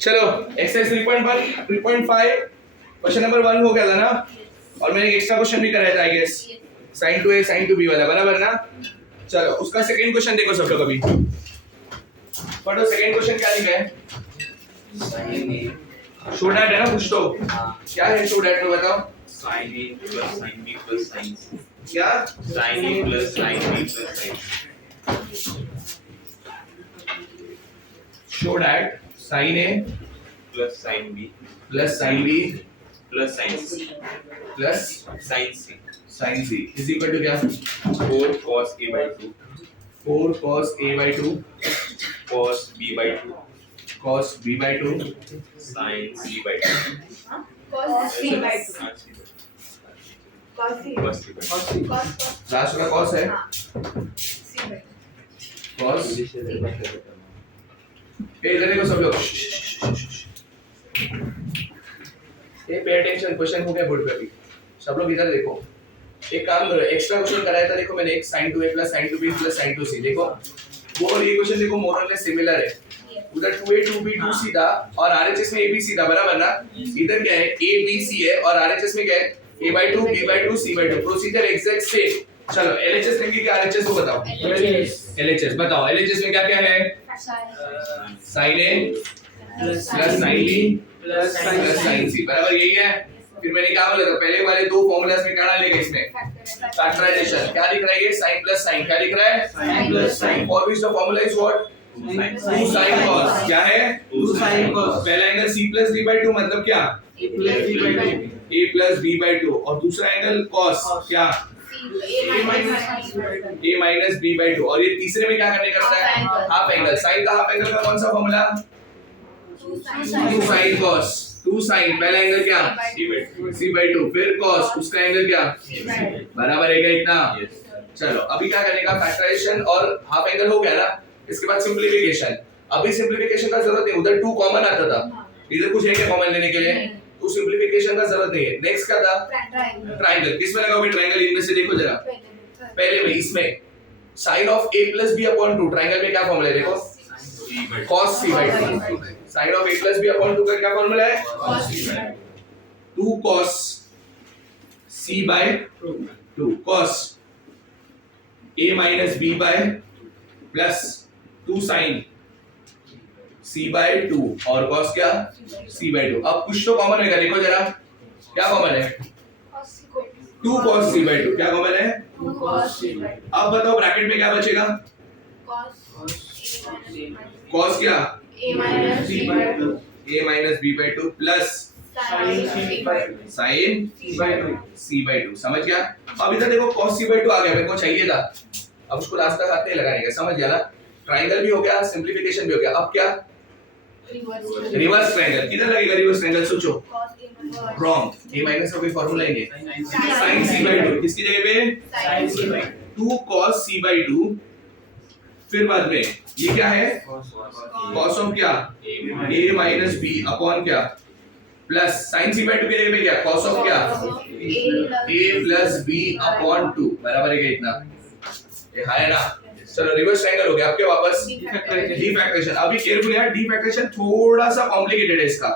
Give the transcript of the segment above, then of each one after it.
चलो exercise 3.1 3.5 question number 1 हो गया था ना, और मैंने एक एक्स्ट्रा क्वेश्चन भी कराया था I guess, sin 2a sin 2b वाला, बराबर ना। चलो उसका सेकंड क्वेश्चन देखो सब लोग अभी, पढ़ो सेकंड क्वेश्चन क्या लिखा है। शो डैट है ना कुछ तो, क्या है शो डैट तो बताओ। sin a plus sin b plus sin c. क्या sin a plus sin b plus sin c. Show that sin a plus sin b plus sin b plus sin c plus sin c. sin c is equal to क्या, 4 cos a by 2 4 cos a by 2 cos b by 2 cos b by 2 sin c by 2 cos c by 2 cos c cos c by 2. Last का cos है, c by 2 cos ए इधर देखो सब लोग, ये pay attention, question हो गया board पे अभी, सब लोग इधर देखो। एक काम करो, एक्स्ट्रा क्वेश्चन कराया था देखो मैंने, एक sin 2a plus sin 2b plus sin 2c, देखो वो और ये क्वेश्चन देखो मोर और लेस सिमिलर है। उधर 2a 2b 2c था और RHS में abc था, बराबर ना। इधर क्या है abc है और RHS में क्या है a by 2 b by 2 c by 2, procedure exact same. चलो LHS लेंगे कि RHS को बताओ। LHS बताओ, LHS में क्या क्या है, sin a plus sin b plus sin c, बराबर यही है। फिर मैंने क्या बोला था, पहले वाले दो फॉर्मूलाज में क्या डालेंगे, इसमें फैक्टराइजेशन। क्या दिख रहा है ये, sin plus sin, क्या दिख रहा है sin plus sin, और which the formula is what, 2 sin cos, क्या है 2 sin cos, पहला angle c plus b by 2 मतलब क्या a plus b by 2, a plus b by 2, और दूसरा एंगल cos क्या a minus a minus b by 2, और ये तीसरे में क्या करने का होता है, हाफ एंगल। sin का हाफ एंगल का कौन सा फॉर्मूला, 2 sin cos, 2 sin पहला एंगल क्या c by 2, फिर cos उसका एंगल क्या बराबर है क्या इतना। चलो अभी क्या करने का, फैक्टराइजेशन और हाफ एंगल हो गया ना, इसके बाद सिंपलीफिकेशन। अभी सिंपलीफिकेशन का जरूरत नहीं, उधर 2 कॉमन आता था, इधर कुछ है क्या कॉमन लेने के लिए, तो सिंपलीफिकेशन का जरूरत नहीं है। नेक्स्ट क्या था, ट्रायंगल। किसमें लगाओगे ट्रायंगल, इनमें से देखो जरा, पहले में इसमें sin of a plus b upon 2, triangle में क्या फॉर्मूला है देखो, cos c by 2, sin of a plus b upon 2 का क्या फॉर्मूला है, 2 cos c by 2, cos a minus b by plus 2 sin c by 2 और cos क्या c by 2। अब कुछ तो कॉमन होगा, देखो जरा क्या कॉमन है, 2 cos c by 2, क्या कॉमन है, 2 cos c by 2 अब बताओ ब्रैकेट में क्या बचेगा, cos क्या a minus b by 2 a minus b by 2 plus sin c by 2 sin c by 2, c by 2, समझ गया। अब इधर देखो cos c by 2 आ गया, मेरे को चाहिए था, अब उसको रास्ता हाथ नहीं लगाने का, समझ गया ना। ट्रायंगल भी हो गया, सिंपलीफिकेशन भी हो गया, अब क्या रिवर्स ट्रायंगल, किधर लगेगा रिवर्स ट्रायंगल, सोचो। रॉन्ग, a माइनस का कोई फार्मूला ही नहीं है, sin c by 2 किसकी जगह पे, sin c by 2 cos c by 2, फिर बाद में ये क्या है, cos ऑफ क्या a minus b अपॉन क्या प्लस sin c by 2 की जगह पे क्या, cos ऑफ क्या a plus b अपॉन 2, बराबर है क्या इतना, ये है ना। चलो रिवर्स ट्रायंगल हो गया, आपके वापस डिफैक्टरेशन। अभी केयरफुल यार, डिफैक्टरेशन थोड़ा सा कॉम्प्लिकेटेड है इसका,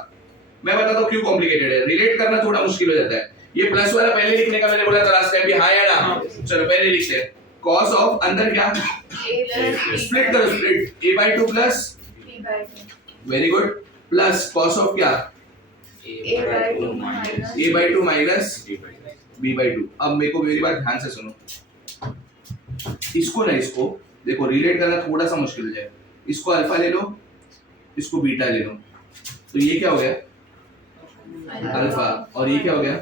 मैं बताता हूँ क्यों कॉम्प्लिकेटेड है, रिलेट करना थोड़ा मुश्किल हो जाता है। ये प्लस वाला पहले लिखने का मैंने बोला था लास्ट टाइम भी, हाँ या ना, चलो पहले लिखते हैं, cos ऑफ अंदर क्या स्प्लिट करो, split a by 2 plus very good plus cos of क्या a by 2 minus b by 2। अब मेरे को मेरी बात ध्यान से सुनो, इसको ना, इसको देखो रिलेट करना थोड़ा सा मुश्किल हो जाए, इसको अल्फा ले लो, इसको बीटा ले लो, तो ये क्या हो गया अल्फा, और ये क्या हो गया,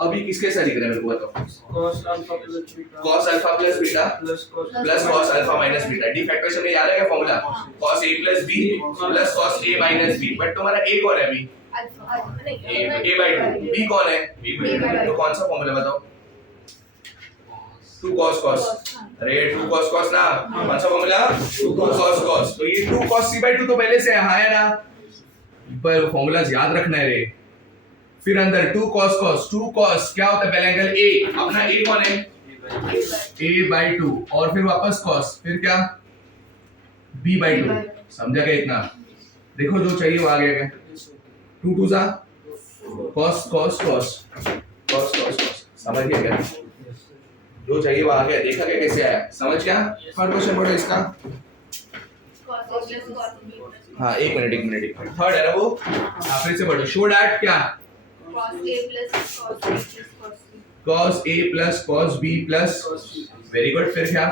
अभी किसके साथ लिख रहे हैं मेरे को बताओ, cos alpha plus beta cos alpha plus beta plus cos plus cos alpha minus beta. Defactorisation में याद है क्या formula, cos a plus b plus cos a minus b, but तुम्हारा a कौन है अभी, a by 2, b कौन है, तो कौन सा फॉर्मूला बताओ, 2 cos cos, अरे 2 cos cos ना, कौन सा फॉर्मूला 2 cos cos, तो ये 2 cos c by 2 तो पहले से है, हाँ है ना, पर फॉर्मूलाज याद रखना है रे। फिर अंदर 2 cos cos, 2 cos क्या होता है पहला एंगल a, अपना a कौन है a by 2, और फिर वापस cos, फिर क्या b by 2, समझा क्या इतना। देखो जो चाहिए वो आ गया क्या? 2 2 सा cos cos cos cos cos cos समझ गया क्या? जो चाहिए वो आ गया, देखा क्या कैसे आया, समझ गया? थर्ड क्वेश्चन पढ़ो इसका। हाँ एक मिनट थर्ड है ना वो, फिर से पढ़ो। शो डैट क्या? cos a plus cos b plus very good, फिर क्या?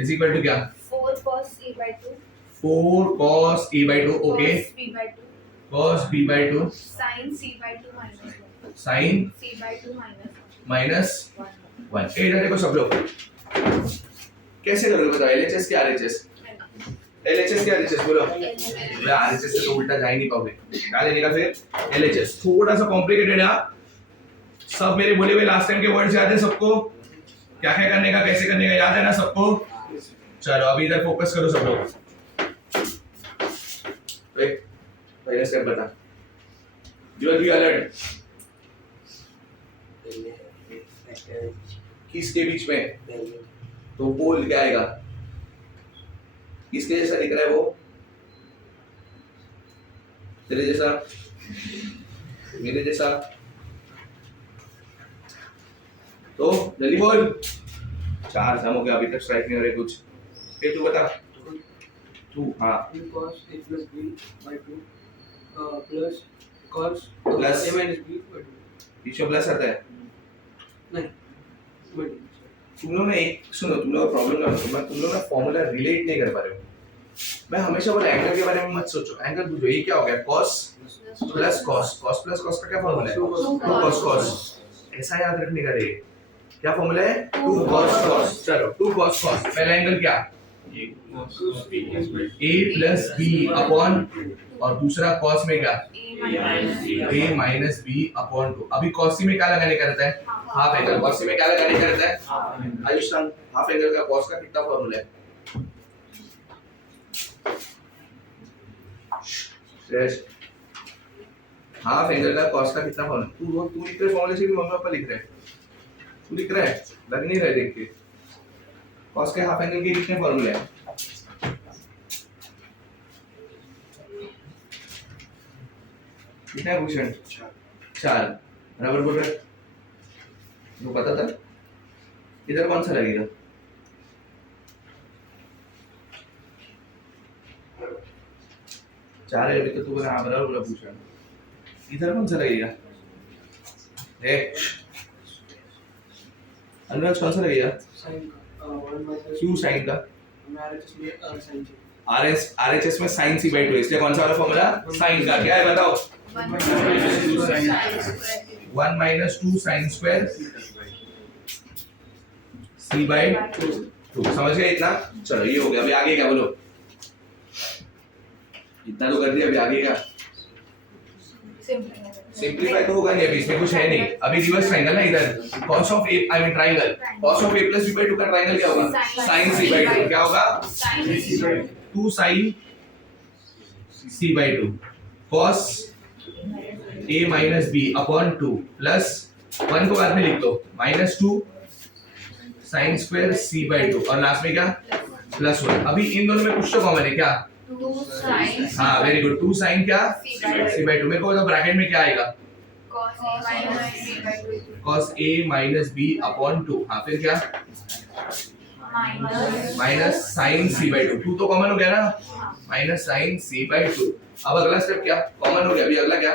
इज इक्वल टू क्या? 4 cos a by 2 4 cos a by 2 okay, cos b by 2 cos b by 2 sin c by 2 minus 1 sin c by 2 minus minus 1 1। इधर देखो सब लोग कैसे करोगे बताओ? LHS क्या RHS? LHS क्या RHS बोलो? मैं RHS से तो उल्टा जा ही नहीं पाओगे, क्या लेने का फिर? LHS थोड़ा सा कॉम्प्लिकेटेड है। सब मेरे बोले हुए लास्ट टाइम के वर्ड्स याद है सबको? क्या क्या करने का, कैसे करने का याद है ना सबको? चलो अभी इधर फोकस करो सब लोग। पहले स्टेप बता, यू विल बी अलर्ट। किसके बीच में? तो पोल क्या आएगा? किसके जैसा दिख रहा है वो? तेरे जैसा, मेरे जैसा? तो जल्दी बोल। 4 सम हो गया, अभी तक स्ट्राइक नहीं हो रहे कुछ। फिर तू बता। तू हाँ 2 cos a plus b by 2 plus cos Plus. a minus b by 2 पीछे प्लस आता है। नहीं by 2 तुम लोग ना एक सुनो, तुम लोग प्रॉब्लम ना, तुम लोग ना फॉर्मूला रिलेट नहीं कर पा रहे हो। मैं हमेशा बोला एंगल के बारे में मत सोचो, एंगल बुझो। ये क्या हो गया? cos plus cos, cos plus cos का क्या फॉर्मूला है? 2 cos cos। ऐसा याद रखने का रे, क्या फॉर्मूला है? 2 cos cos। चलो 2 cos cos, पहला एंगल क्या? a प्लस b अपॉन, और दूसरा cos में क्या? a minus b upon 2। अभी cos c में क्या लगाने का रहता है? Half angle. cos c में क्या लगाने का रहता है? आयुष्मान हाफ एंगल का cos का कितना फॉर्मूला है? हाफ एंगल का cos का कितना फॉर्मूला? तू लिख रहे फॉर्मूले से भी मम्मी पापा लिख रहे हैं? तू लिख रहा है, लग नहीं रहा देख के। cos के हाफ एंगल के कितने फॉर्मूले हैं? कितना है भूषण? 4 बराबर बोल रहे। वो पता था? इधर कौन सा लगेगा? चार है अभी तो तू बोला हाँ बराबर बोला भूषण। इधर कौन सा लगेगा? अनुराज कौन सा लगेगा? sin का 1 minus क्यों साइन का? RHS में sin c RHS में sin c by 2, इसलिए कौन सा वाला फॉर्मूला? साइन का। क्या है बताओ? 1 minus 2 sin square c by 2। समझ गए इतना? चलो ये हो गया। अभी आगे क्या बोलो? इतना तो कर दिया, अभी आगे क्या? सिंपलीफाई तो होगा नहीं, अभी इसमें कुछ है नहीं। अभी रिवर्स ट्रायंगल ना इधर, cos of a I mean triangle, cos of a plus b by 2 का ट्रायंगल क्या होगा? sin c by 2। क्या होगा? 2 sin c by 2 cos a minus b upon 2 plus 1 को बाद में लिख दो minus 2 sin square c by 2 और लास्ट में क्या? प्लस 1। अभी इन दोनों में कुछ तो कॉमन है क्या? 2 sin हाँ वेरी गुड। 2 sin क्या? c by 2। मेरे को बताओ ब्रैकेट में क्या आएगा? cos a minus b by 2 cos a minus b upon 2। हाँ फिर क्या? Minus sin c by 2। 2 तो कॉमन हो गया ना, माइनस sin c by 2। अब अगला स्टेप क्या? कॉमन हो गया। अभी अगला क्या?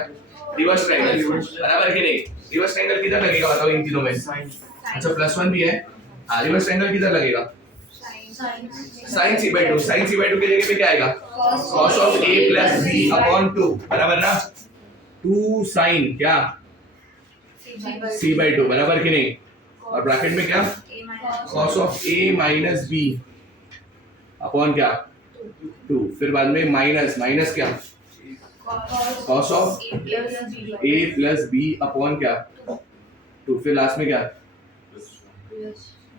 Reverse triangle. बराबर कि नहीं? रिवर्स ट्रायंगल किधर लगेगा बताओ इन तीनों में? अच्छा प्लस 1 भी है। हाँ रिवर्स ट्रायंगल किधर लगेगा? sin c by 2। sin c by 2 की जगह पे क्या आएगा? cos of a plus b upon 2। बराबर ना? 2 sin क्या? c by 2। बराबर कि नहीं? और ब्रैकेट में क्या? cos of a minus b upon क्या? 2। फिर बाद में माइनस, माइनस क्या? cos of a plus b upon क्या? 2। फिर लास्ट में क्या?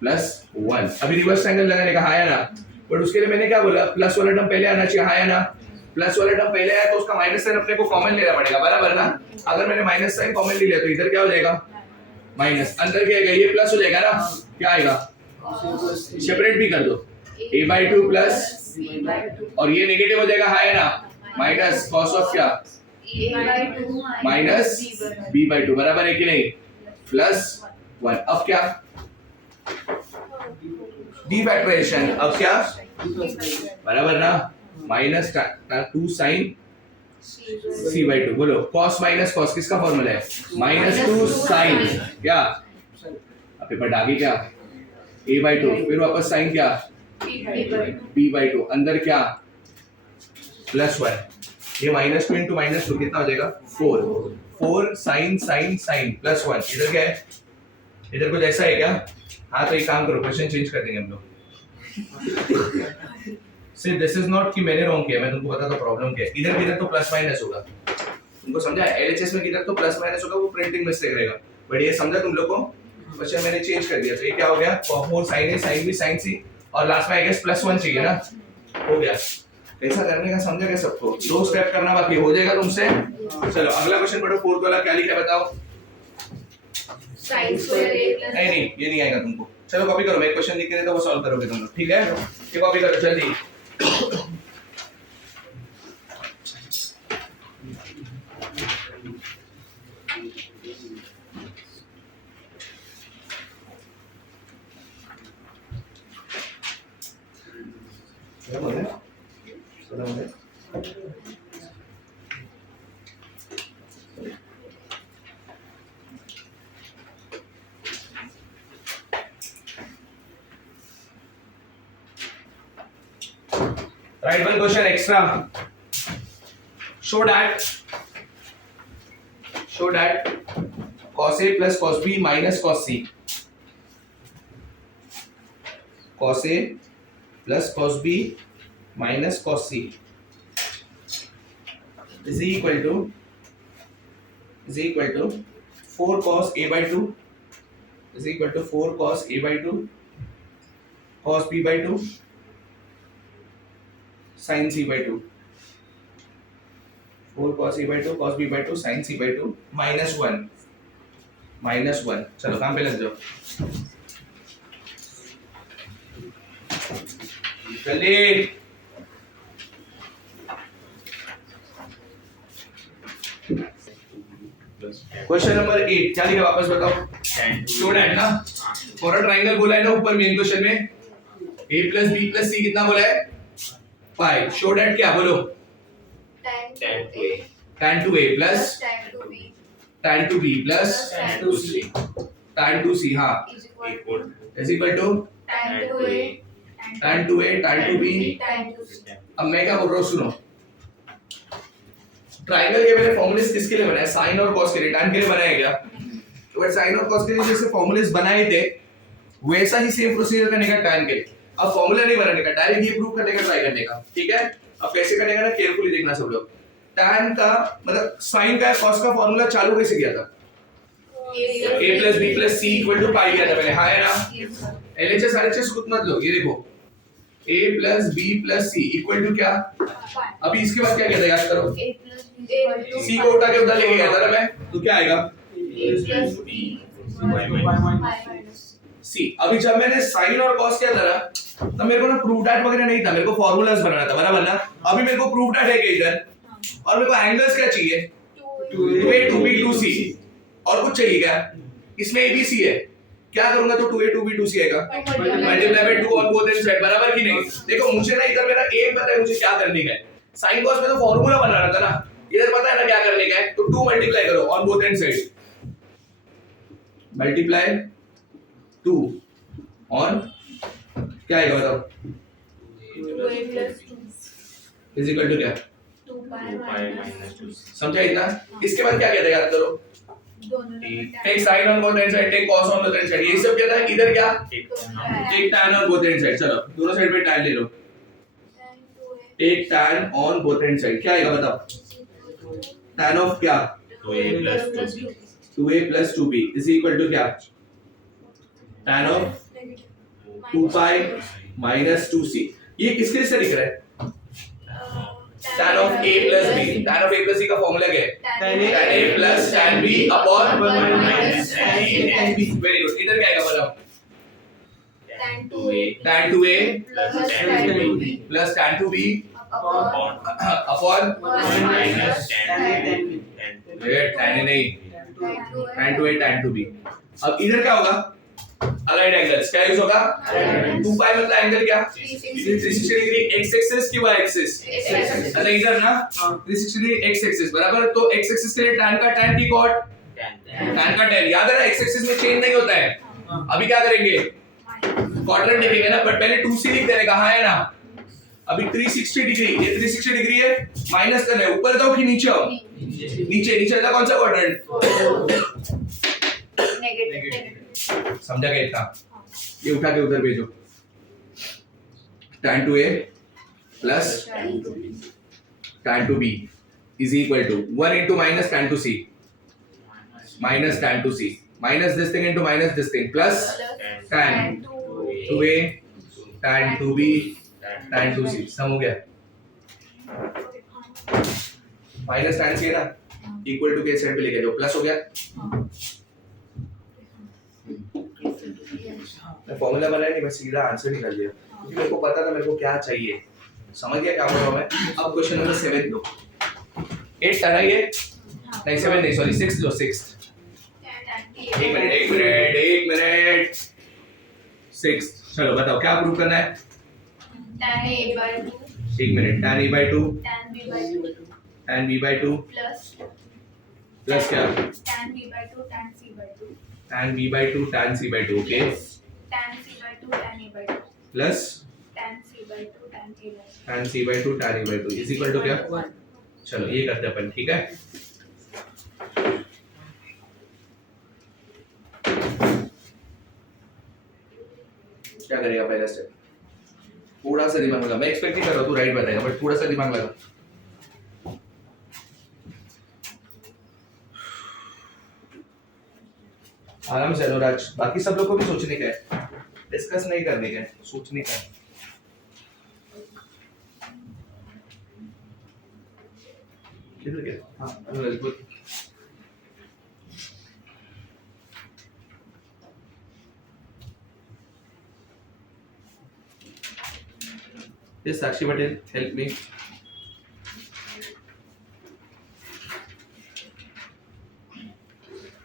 प्लस 1। अभी रिवर्स ट्रायंगल लगाने का है ना, बट उसके लिए मैंने क्या बोला? प्लस वाला टर्म पहले आना चाहिए, है ना? प्लस वाला टर्म पहले आया तो उसका माइनस साइन अपने को कॉमन लेना पड़ेगा। बराबर ना? अगर मैंने माइनस साइन कॉमन ले लिया तो इधर क्या हो जाएगा? माइनस। अंदर क्या आएगा? ये प्लस हो जाएगा ना? क्या आएगा? सेपरेट भी कर दो। a by 2 प्लस और ये नेगेटिव हो जाएगा, है ना? माइनस कॉस ऑफ क्या A by 2 minus b by 2 बराबर है कि नहीं प्लस 1 अब क्या डी फैक्टराइजेशन अब क्या बराबर ना माइनस 2 साइन c by 2 बोलो cos माइनस cos किसका फॉर्मूला है माइनस 2 साइन क्या अब पेपर डागे क्या a by 2 फिर वापस साइन क्या b by 2 अंदर क्या प्लस 1 ये माइनस 2 इंटू माइनस 2 कितना हो जाएगा 4 साइन साइन साइन प्लस 1 इधर क्या है इधर कुछ ऐसा है क्या हाँ तो एक काम करो क्वेश्चन चेंज कर देंगे हम लोग सिर्फ दिस इज नॉट कि मैंने रॉन्ग किया मैं तुमको बता दो प्रॉब्लम क्या है इधर किधर तो प्लस माइनस होगा तुमको समझा एलएचएस में किधर तो प्लस माइनस होगा वो प्रिंटिंग मिस्टेक रहेगा बट ये समझा तुम लोग को क्वेश्चन मैंने चेंज कर दिया तो ये क्या हो गया 4 साइन ए साइन बी साइन सी और लास्ट में आई गेस प्लस 1 चाहिए ना हो गया ऐसा करने का समझा क्या सबको दो स्टेप करना बाकी हो जाएगा तुमसे चलो अगला क्वेश्चन पढ़ो फोर्थ वाला क्या लिखा है बताओ sin square A plus नहीं ये नहीं आएगा तुमको चलो कॉपी करो मैं क्वेश्चन लिख के देता हूं वो सॉल्व करोगे तुम लोग ठीक है ये कॉपी करो जल्दी क्या बोल रहे हैं सुना मुझे Write one question extra. Show that cos A plus cos B minus cos C. Cos A plus cos B minus cos C is equal to 4 cos A by 2 is equal to 4 cos A by 2 cos B by 2 sin c by 2 4 cos a by 2 cos b by 2 sin c by 2 minus 1 चलो काम पे लग जाओ जल्दी question number 8 क्या लिखा वापस बताओ शो दैट ना फॉर अ ट्रायंगल बोला है ना ऊपर मेन क्वेश्चन में a plus b plus c कितना बोला है 5 शो दैट क्या बोलो tan to a plus tan to b plus tan to c tan to c हाँ is equal is equal to tan to A tan to a tan to b tan to C अब मैं क्या बोल रहा हूँ सुनो triangle के मैंने फॉर्मूलेस किसके लिए बनाए साइन और कॉस के लिए tan के लिए बनाया क्या बट साइन और कॉस के लिए जैसे फॉर्मूलेस बनाए थे वैसा ही सेम प्रोसीजर करने का tan के लिए अब फॉर्मूला नहीं बनाने का डायरेक्ट ये प्रूव करने का ट्राई करने का ठीक है अब कैसे करेगा ना केयरफुली देखना सब लोग tan का मतलब sin का cos का फॉर्मूला चालू कैसे किया था a plus b plus c equal to pi किया था पहले हाँ है ना LHS RHS खुद मत लो ये देखो a plus b plus c equal to क्या अभी इसके बाद क्या किया था याद करो A plus B c को उठा के उधर लेके गया था ना मैं तो क्या आएगा A plus B c अभी जब मैंने sin और cos किया था ना तब मेरे को ना प्रूव डैट वगैरह नहीं था मेरे को फॉर्मूलाज बनाना था बराबर ना अभी मेरे को प्रूव डैट है कि इधर और मेरे को एंगल्स क्या चाहिए 2a 2b 2c और कुछ चाहिए क्या इसमें abc है क्या करूंगा तो 2a 2b 2c आएगा multiply by 2 on both end side बराबर कि नहीं देखो मुझे ना इधर मेरा एम पता है मुझे क्या करने का है sin cos में तो फार्मूला बनाना था ना इधर पता है ना क्या करने का है तो 2 मल्टीप्लाई करो on both end side multiply 2 on क्या आएगा बताओ 2A plus 2 is equal to क्या 2 pi minus 2 समझा इतना इसके बाद क्या कहते हैं याद करो दोनों take sine on both end side take cos on both end side ये सब क्या था इधर क्या take tan on both end side चलो दोनों साइड पे tan ले लो take tan on both end side क्या आएगा बताओ tan ऑफ क्या 2a plus 2b 2a plus 2b is equal to क्या tan of 2 pi minus 2c ये किसके से लिख रहा है tan of a plus b tan of a plus c का फॉर्मूला क्या है tan a plus tan b upon minus tan a tan b very good इधर क्या आएगा बताओ tan 2A tan 2a plus tan 2B plus tan 2b upon minus tan tan नहीं, tan to a tan to b। अब इधर क्या होगा? Aligned angles क्या यूज होगा? 2 पाई मतलब एंगल क्या? 360 डिग्री x एक्सिस की y एक्सिस। अच्छा इधर ना 360 डिग्री x एक्सिस बराबर, तो x एक्सिस के लिए tan का tan की कॉट tan का tan, याद है ना, x एक्सिस में चेंज नहीं होता है। अभी क्या करेंगे? क्वाड्रेंट लिखेंगे ना, बट पहले 2c लिख देने, कहां है ना? अभी 360 डिग्री, ये 360 डिग्री है, माइनस करना है, ऊपर जाओ कि नीचे आओ? नीचे का कौन सा क्वाड्रेंट? समझा क्या इतना? ये उठा के उधर भेजो। tan to a plus tan to b is equal to 1 into minus tan to c minus tan to c minus this thing into minus this thing plus tan to a tan to b tan to c। सम हो गया? Minus tan c है ना, equal to के side पे लेके जाओ, plus हो गया। मैं फॉर्मूला बनाया नहीं, मैं सीधा आंसर निकाल दिया क्योंकि मेरे को पता था मेरे को क्या चाहिए। समझ गया क्या बोल रहा हूं मैं? अब क्वेश्चन नंबर 7 लो। 8 था ना ये? नहीं 7 नहीं, सॉरी 6 लो, 6। एक मिनट 6। चलो बताओ क्या प्रूव करना है? tan a by 2 एक minute, tan a by 2 tan b by 2 tan b by 2 plus क्या? tan b by 2 tan c by 2 tan b by 2 tan c by 2 okay, tan c by 2 tan a by 2 plus tan c by 2 tan a by 2 tan c by 2 tan a by 2 is equal to क्या? चलो ये करते हैं अपन, ठीक है? क्या करेगा पहला स्टेप? थोड़ा सा दिमाग लगा, मैं एक्सपेक्ट नहीं कर रहा तू राइट बताएगा, बट थोड़ा सा दिमाग लगा। आराम से अनुराज, बाकी सब लोग को भी सोचने का है, डिस्कस नहीं करने का है, सोचने का है। किधर गया? हाँ अनुराज बोल। Yes, Sakshi Patel, help me.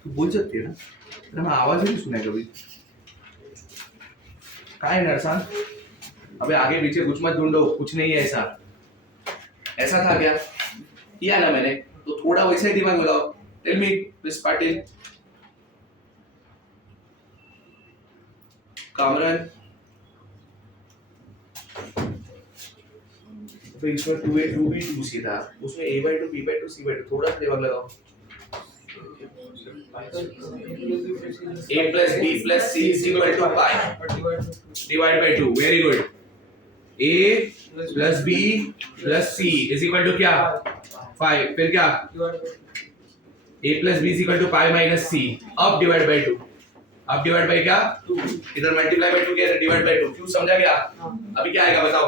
तू बोल सकती है ना? अरे मैं आवाज नहीं सुना है कभी। कहाँ है नरसान? अबे आगे पीछे कुछ मत ढूंढो, कुछ नहीं है ऐसा। ऐसा था क्या? किया ना मैंने, तो थोड़ा वैसे ही दिमाग लगाओ। Tell me, miss Patil. Kamran. तो इसमें 2a 2b 2c था, उसमें a by 2 b by 2 c by 2, थोड़ा सा दिमाग लगाओ। a plus b plus c is equal to pi divide by 2, very good। a plus b plus c is equal to क्या? 5। फिर क्या? a plus b is equal to pi minus c, अब divide by 2, अब divide by क्या? इधर multiply by 2 क्या? divide by 2। क्यों? समझा क्या? अभी क्या आएगा बताओ?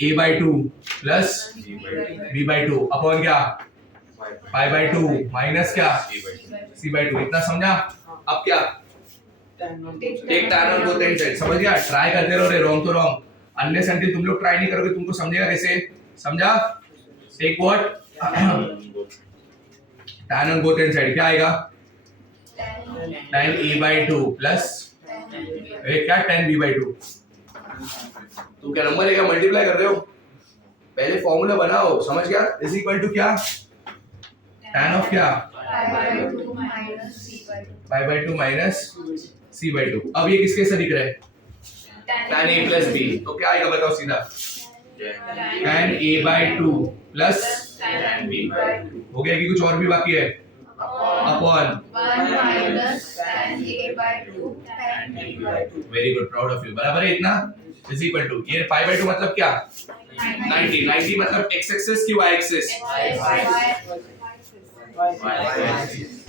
a by 2 plus b by 2 upon क्या? pi by 2 माइनस क्या? c by 2। इतना समझा? अब क्या? Take tan on both ends side. समझ गया? ट्राई करते रहो रे, रॉन्ग तो रॉन्ग, अनलेस अंटिल तुम लोग ट्राई नहीं करोगे तुमको समझेगा कैसे? समझा? Take what? tan on both ends side क्या आएगा? tan a by 2 प्लस क्या? tan b by 2। तुम क्या नंबर लेकर मल्टीप्लाई कर रहे हो? पहले फॉर्मूला बनाओ, समझ गया? इज इक्वल टू क्या? tan ऑफ क्या? pi by 2 minus c by 2 pi by 2 minus c by 2। अब ये किसके साथ दिख रहा है? tan a plus b, तो क्या आएगा बताओ सीधा? tan a by 2 plus tan b by 2 हो गया कि कुछ और भी बाकी है? Upon 1 minus tan a by 2 tan b by 2 very good, proud of you. बराबर है इतना? इज इक्वल टू ये pi by 2 मतलब क्या? 90। 90 मतलब x एक्सिस की y axis?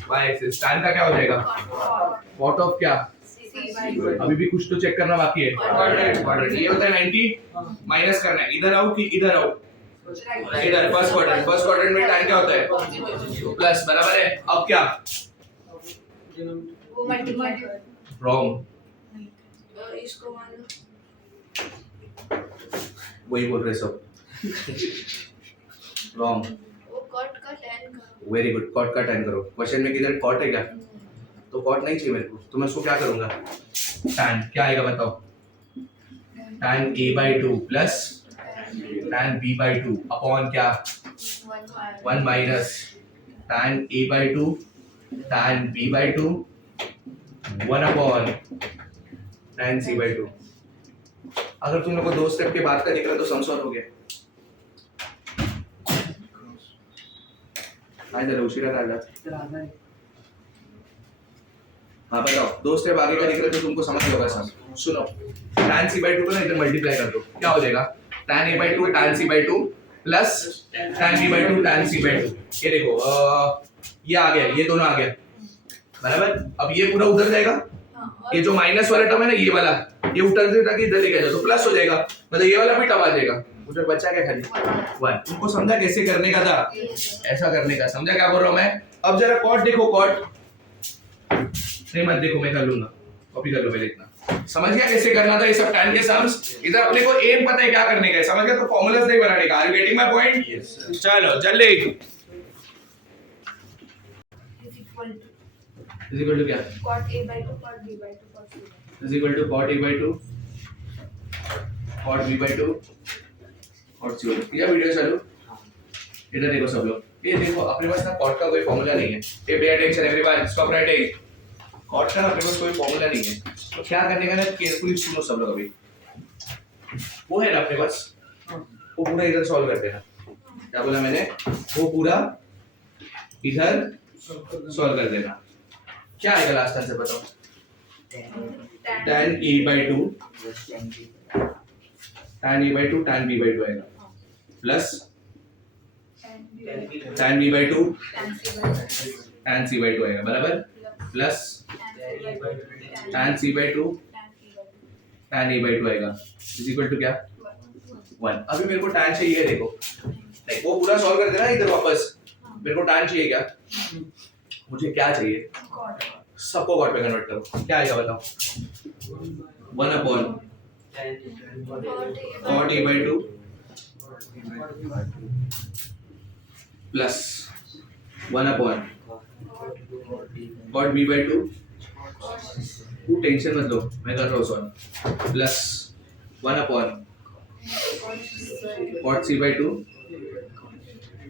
y axis. tan का क्या हो जाएगा? cot ऑफ क्या? अभी भी कुछ तो चेक करना बाकी है। क्वाड्रेंट ये होता है 90, माइनस करना है। इधर आओ कि इधर आओ? इधर फर्स्ट क्वाड्रेंट। फर्स्ट क्वाड्रेंट में tan क्या होता है? प्लस, बराबर है। अब क्या? वो मल्टीप्लाई रॉन्ग। इसको मान लो वही बोल रहे सब रॉन्ग। वो कॉट का tan करो। वेरी गुड, कॉट का tan करो। क्वेश्चन में किधर कॉट है क्या? तो कॉट नहीं चाहिए मेरे को, तो मैं उसको क्या करूंगा? tan क्या आएगा बताओ? tan a by 2 plus tan b by 2 upon क्या? 1 minus tan a by 2 tan b by 2 1 upon tan c by 2। अगर तुम लोग को दो स्टेप के बाद का दिख रहा है तो सम सॉल्व हो गया। जरा उशिरा काढला। हाँ बताओ, दो स्टेप आगे का दिख रहा है तो तुमको समझ होगा सम। सुनो, tan c by 2 को ना इधर मल्टीप्लाई कर दो, क्या हो जाएगा? tan a by 2 tan c by 2 plus tan b by 2 tan c by 2। ये देखो ये आ गया, ये दोनों आ गया बराबर। अब ये पूरा उधर जाएगा, ये जो माइनस वाला टर्म है ना ये वाला, ये उधर से जाके इधर लेके जाओ तो प्लस हो जाएगा, मतलब ये वाला भी टर्म आ जाएगा। उधर बचा क्या खाली? 1। तुमको समझा कैसे करने का था? ऐसा करने का, समझा क्या बोल रहा हूँ मैं? अब जरा कॉट देखो, कॉट नहीं मत देखो, मैं कर लूंगा, कॉपी कर लो पहले इतना। समझ गया कैसे करना था ये सब tan के सम्स? इधर अपने को एम पता है क्या करने का है, समझ गया? तो फॉर्मूलाज नहीं बनाने का। Are you getting my point? चलो जल्दी। इज इक्वल टू क्या? cot a by 2 cot b by 2 cot c by 2। Is equal to cot a by 2 cot b by 2 cot c by 2। ये वीडियो चालू, इधर देखो सब लोग, ये देखो अपने पास ना cot का कोई फॉर्मूला नहीं है। ये pay attention everyone, stop writing. cot का ना अपने पास कोई फॉर्मूला नहीं है, तो क्या करने का ना, केयरफुली सुनो सब लोग। अभी वो है ना अपने पास, वो पूरा इधर सॉल्व कर देना। क्या बोला मैंने? वो पूरा इधर सॉल्व कर देना। क्या आएगा लास्ट आंसर बताओ? tan e by 2 tan e by 2 tan b by 2 आएगा plus tan b by 2 tan c by 2 आएगा बराबर, plus tan c by 2 tan e by 2 आएगा इज इक्वल टू क्या? 1। अभी मेरे को tan चाहिए, देखो नहीं वो पूरा सॉल्व कर देना इधर वापस। मेरे को tan चाहिए क्या? मुझे क्या चाहिए? सबको कॉट पे कन्वर्ट करो, क्या आएगा बताओ? 1 upon cot a by 2 plus 1 upon cot b by 2। तू टेंशन मत लो, मैं कर रहा हूँ solve. Plus 1 upon cot c by 2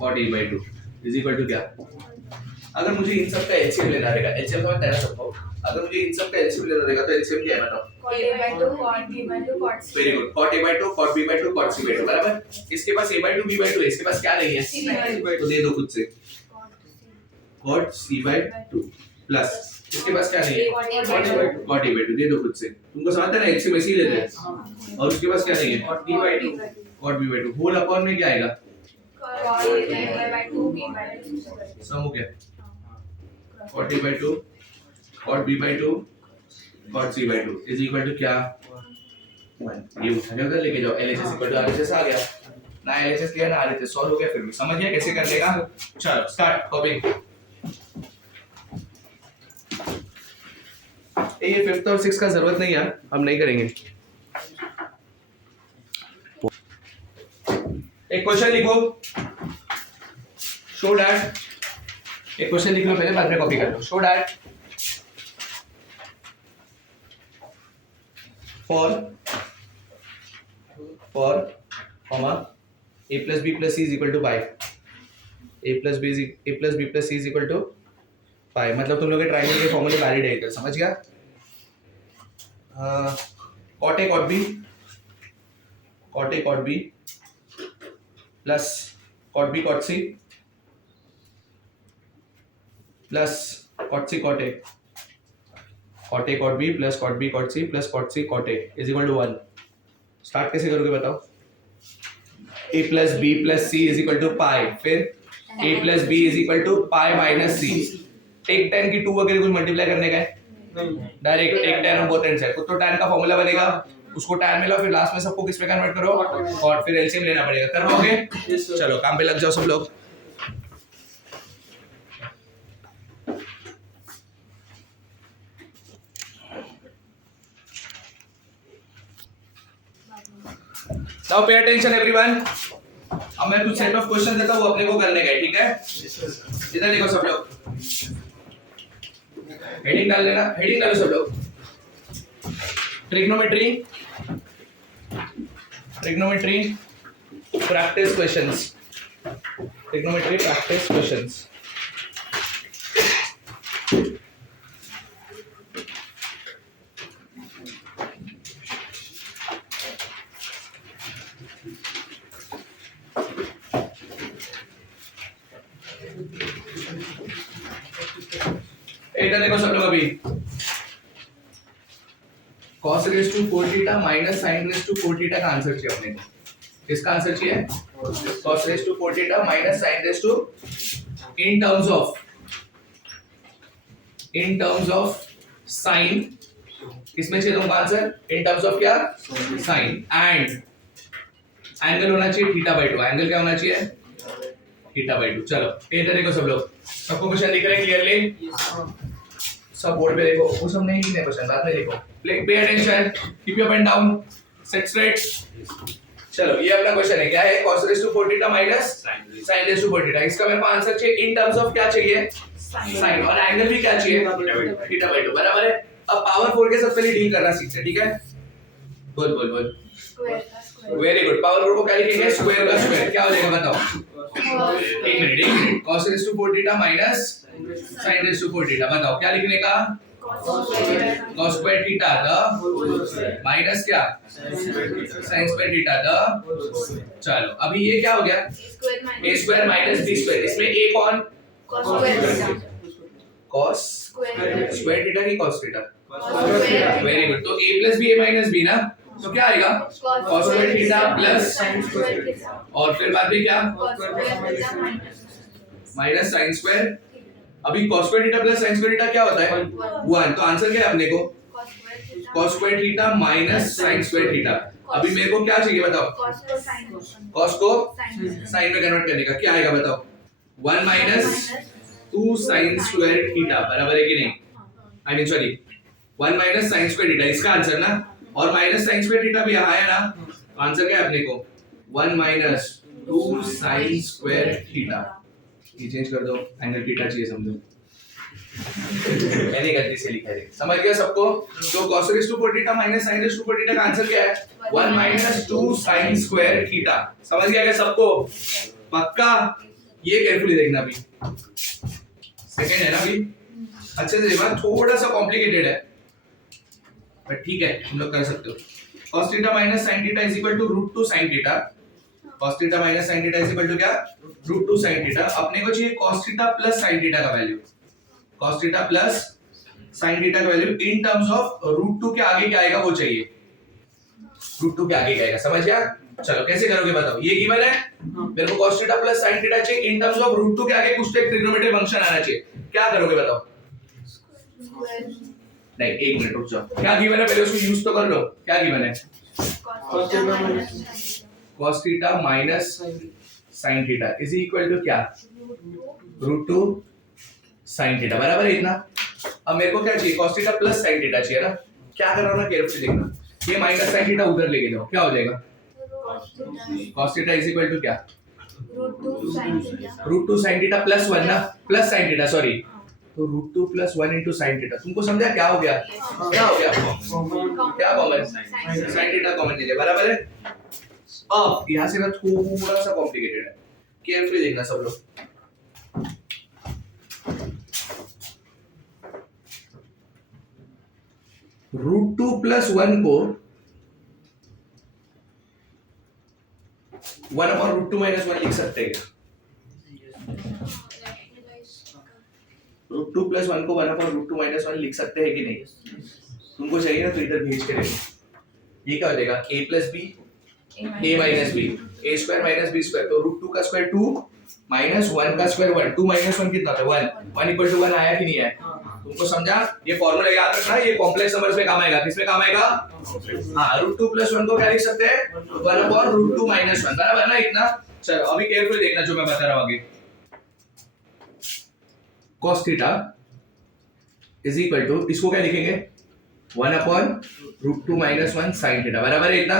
cot a by 2 is equal to क्या? अगर मुझे इन सब का एलसीएम लेना रहेगा, एलसीएम तो मैं तेरा सबको, अगर मुझे इन सब का एलसीएम लेना रहेगा तो एलसीएम क्या है बताओ? cot a by 2 cot b by 2 cot c। Very good, cot a by 2 cot b by 2 cot c by 2 बराबर। इसके पास a by 2 b by 2 है, इसके पास क्या नहीं है? c by 2। तो दे दो खुद से cot c by 2 प्लस इसके पास क्या नहीं है? cot a by 2 दे दो खुद से। तुमको समझता है ना, एलसीएम ऐसे ही लेते हैं। और उसके पास क्या नहीं है? cot b by 2 cot b by 2 whole upon में क्या आएगा? cot a by 2 b by 2 सम हो गया, cot a by 2 cot b by 2 cot c by 2 is equal to क्या? 1। ये उठा के उधर लेके जाओ, LHS इक्वल टू RHS आ गया ना, LHS लिया ना RHS सॉल्व हो गया। फिर भी समझ गया कैसे करने का? चलो स्टार्ट कॉपिंग। ये 5th और 6th का जरूरत नहीं है, हम नहीं करेंगे। एक क्वेश्चन लिखो, शो दैट। एक क्वेश्चन लिख लो पहले, बाद में कॉपी कर लो। Show that for comma a plus b plus c is equal to pi, a plus b plus c is equal to pi। मतलब तुम लोग के ट्रायंगल के फॉर्मूले वैलिड है इधर, समझ गया? cot a cot b plus cot b cot c plus cot c cot a, cot a cot b plus cot b cot c plus cot c cot a is equal to 1। Start कैसे करोगे बताओ? a plus b plus c is equal to pi, फिर a plus b is equal to pi minus c। Take tan की 2 वगैरह कुछ multiply करने का है? Direct take tan of both ends है, तो tan का फॉर्मूला बनेगा, उसको tan में लो, फिर लास्ट में सबको किस पे कन्वर्ट करो? और फिर एलसीएम लेना पड़ेगा। कर पाओगे? चलो काम पे लग जाओ सब लोग। Now pay attention everyone. अब मैं कुछ सेट ऑफ क्वेश्चन देता हूँ, वो अपने को करने का है, ठीक है? इधर देखो सब लोग, हेडिंग डाल लेना, हेडिंग डालो सब लोग। Trigonometry practice questions, trigonometry practice questions. इधर देखो सब लोग, अभी cos raise to 4 theta minus sin raise to 4 theta का आंसर चाहिए अपने को। किसका आंसर चाहिए? cos raise to 4 theta minus sin raise to, in terms of sin, किसमें चाहिए तुमको आंसर? इन टर्म्स ऑफ क्या? sin, एंड एंगल होना चाहिए θ/2। एंगल क्या होना चाहिए? θ/2। चलो इधर देखो सब लोग, सबको क्वेश्चन दिख रहे हैं क्लियरली? सब बोर्ड पे देखो, वो सब नहीं लिखने क्वेश्चन, बाद में देखो। Pay attention, keep your pen down, sit straight. चलो ये अपना क्वेश्चन है, क्या है? cos raise to 4 theta minus sin raise to 4 theta. इसका मेरे को आंसर चाहिए इन टर्म्स ऑफ क्या चाहिए? sin, और एंगल भी क्या चाहिए? θ/2, बराबर है। अब पावर 4 के साथ पहले डील करना सीखते हैं, ठीक है? बोल। Very good. पावर 4 को क्या लिखेंगे? स्क्वायर का स्क्वायर। क्या हो जाएगा बताओ? एक minute. cos raise to 4 theta minus sin raise to 4 theta, बताओ क्या लिखने का? cos square theta the minus क्या? sin square theta the. चलो अभी ये क्या हो गया? a square minus b square. इसमें a कौन? cos स्क्वायर थीटा की cos थीटा। Very good. तो a plus b a minus b ना, तो क्या आएगा? cos स्क्वायर थीटा प्लस, और फिर बाद में क्या? Minus sin square. अभी cos square theta plus sin square theta क्या होता है? 1। तो आंसर क्या है अपने को? cos square theta minus sin square theta. अभी मेरे को क्या चाहिए बताओ? cos को sin में कन्वर्ट करने का। क्या आएगा बताओ? 1 माइनस 2 sin स्क्वायर थीटा, बराबर है कि नहीं? I mean sorry, 1 minus sin square theta इसका आंसर ना, और माइनस sin स्क्वायर थीटा भी आया ना, आंसर क्या है अपने को? 1 माइनस 2 sin स्क्वायर थीटा। ये चेंज कर दो, एंगल थीटा चाहिए समझो। मैंने गलती से लिखा है, समझ गया सबको? तो cos raise to 4 theta minus sin raise to 4 theta का आंसर क्या है? 1 माइनस 2 sin स्क्वायर थीटा। समझ गया क्या सबको? पक्का? ये केयरफुली देखना भी, सेकंड है ना भी, अच्छे से देखना, थोड़ा सा कॉम्प्लिकेटेड है बट ठीक है, हम लोग कर सकते हो। cos theta minus sin theta is equal to √2 sin theta. cos theta minus sin theta is equal to क्या? √2 sin थीटा। अपने को चाहिए cos theta plus sin theta का value. cos theta plus sin theta का value in terms of √2 के आगे क्या आएगा वो चाहिए। √2 के आगे क्या आएगा, समझ गया? चलो कैसे करोगे बताओ? ये गिवन है, मेरे को cos theta plus sin theta चाहिए इन टर्म्स ऑफ √2 के आगे कुछ तो एक ट्रिग्नोमेट्रिक फंक्शन आना चाहिए। क्या करोगे बताओ? नहीं, एक मिनट रुक जाओ। क्या गिवन है पहले उसको यूज तो कर लो। क्या गिवन है? cos theta minus sin theta is equal to क्या? √2 sin थीटा, बराबर है इतना। अब मेरे को क्या चाहिए? cos theta plus sin theta चाहिए ना। क्या कर रहा हूं ना, केयरफुली देखना। ये माइनस sin थीटा उधर लेके जाओ, क्या हो जाएगा? cos theta is equal to क्या? √2 sin थीटा प्लस 1 ना, प्लस sin थीटा सॉरी, तो √2 प्लस 1 इंटू sin थीटा। तुमको समझा क्या हो गया? क्या हो गया? क्या कॉमन? sin थीटा कॉमन ले लिया, बराबर है। अब यहाँ से ना थोड़ा सा कॉम्प्लिकेटेड है, केयरफुली देखना सब लोग। √2 प्लस 1 को 1 अपॉन √2 माइनस 1 लिख सकते हैं क्या? √2 प्लस 1 को 1 अपॉन √2 माइनस 1 लिख सकते हैं कि नहीं? तुमको चाहिए ना तो इधर भेज के देखो। ये क्या हो जाएगा? a plus b a minus b, a square minus b square, तो √2 का स्क्वायर 2 माइनस 1 का स्क्वायर 1, 2 माइनस 1 कितना था? 1 इक्वल टू 1 आया कि नहीं आया? तुमको समझा? ये फॉर्मूला याद रखना, ये कॉम्प्लेक्स नंबर्स में काम आएगा। किसमें काम आएगा? हाँ, √2 प्लस 1 को क्या लिख सकते हैं? 1 अपॉन √2 माइनस 1, बराबर ना इतना। चलो अभी केयरफुली देखना जो मैं बता रहा हूं आगे। cos theta is equal to, इसको क्या लिखेंगे? 1 अपॉन √2 माइनस 1 sin थीटा, बराबर है इतना।